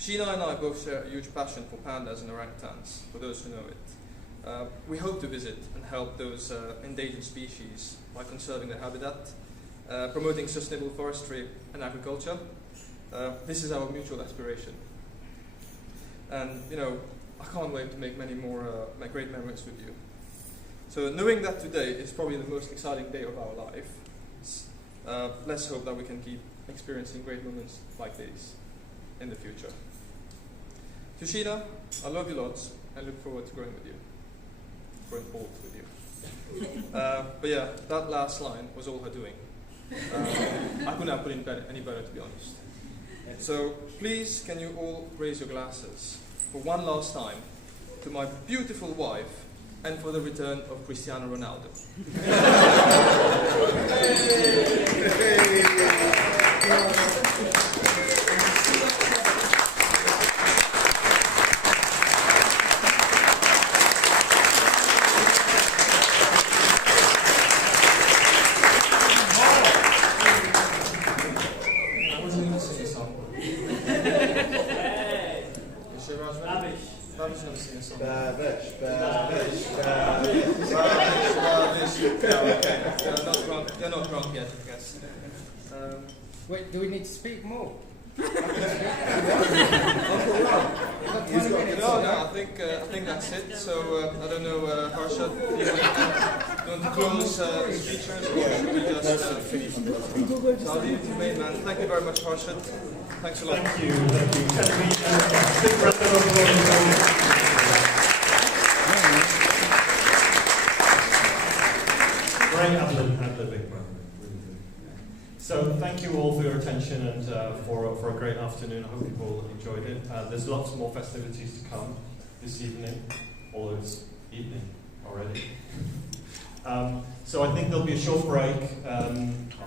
Sheena and I both share a huge passion for pandas and orangutans, for those who know it. We hope to visit and help those endangered species by conserving their habitat, promoting sustainable forestry and agriculture. This is our mutual aspiration. And, I can't wait to make many more great memories with you. So knowing that today is probably the most exciting day of our life, let's hope that we can keep experiencing great moments like these in the future. To Sheena, I love you lots and look forward to growing with you. Growing old with you. But yeah, that last line was all her doing. I couldn't have put it any better, to be honest. So please, can you all raise your glasses for one last time to my beautiful wife and for the return of Cristiano Ronaldo. They're not drunk yet, I guess. Wait, do we need to speak more? No, I think that's it. So I don't know, Harsha, do you want to close the speeches or should we just? I'll leave it to main man. Thank you very much, Harsha. Thanks a lot. Thank you. Can we big round of applause? Great ad-libbing, man. Really good. So thank you all for your attention and for a great afternoon. I hope you all enjoyed it. There's lots more festivities to come this evening, although it's evening already. So I think there'll be a short break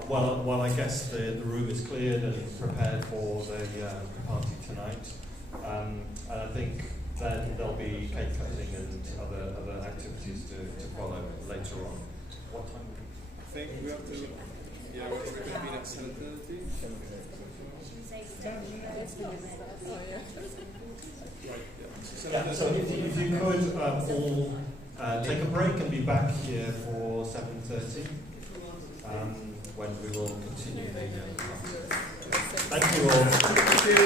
while I guess the room is cleared and prepared for the party tonight. And I think then there'll be cake cutting and other activities to follow later on. What time? I think we have to. Yeah, we're going to be at 7:30. Yeah. So if you could all take a break and be back here for 7:30, when we will continue the Thank you all. Thank you.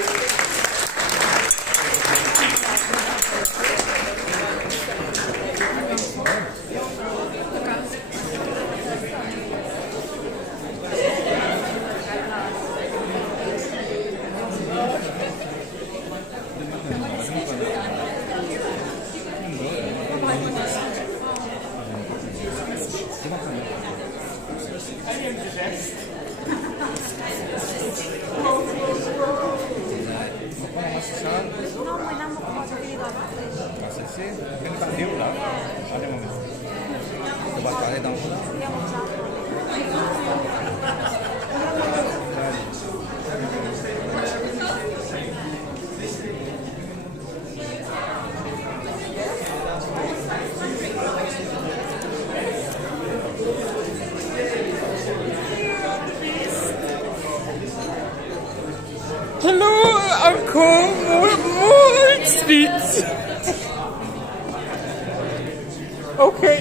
Okay.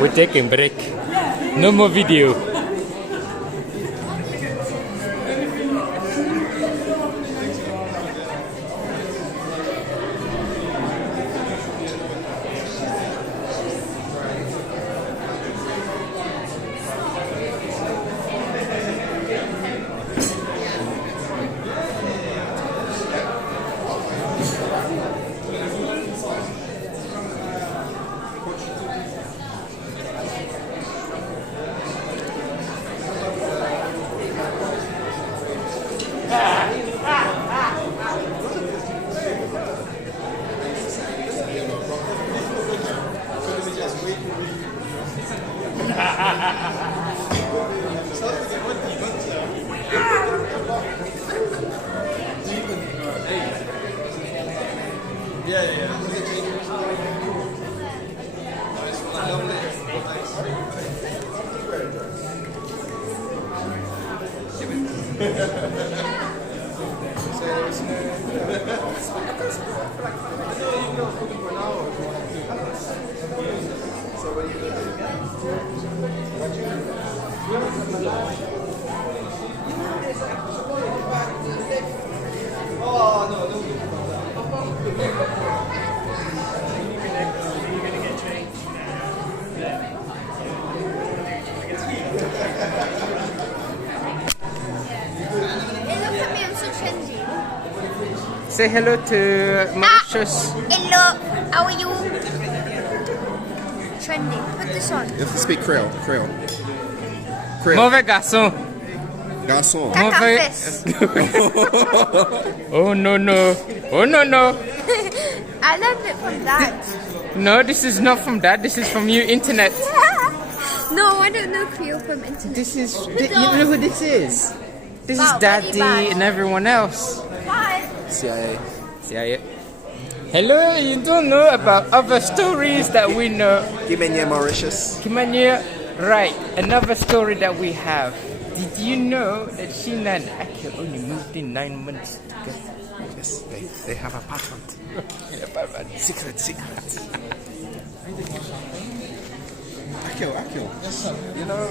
We're taking a break. No more video. Say hello to Mauritius. Hello, how are you? Trendy. Put this on. You have to speak Creole. Mauvais garçon. Garçon. Mauvais. Oh no no. Oh no no. I learned it from Dad. No, this is not from Dad. This is from you, internet. No, I don't know Creole from internet. This is. You know who this is? This is Wow, Daddy really bad. and everyone else. Hi. CIA. CIA. Hello, you don't know about other stories that we know. Kimenya Mauritius. Kimanya, right, another story that we have. Did you know that Sheena and Akil only moved in 9 months together? Yes, they have a apartment. Secret. Akil. You know.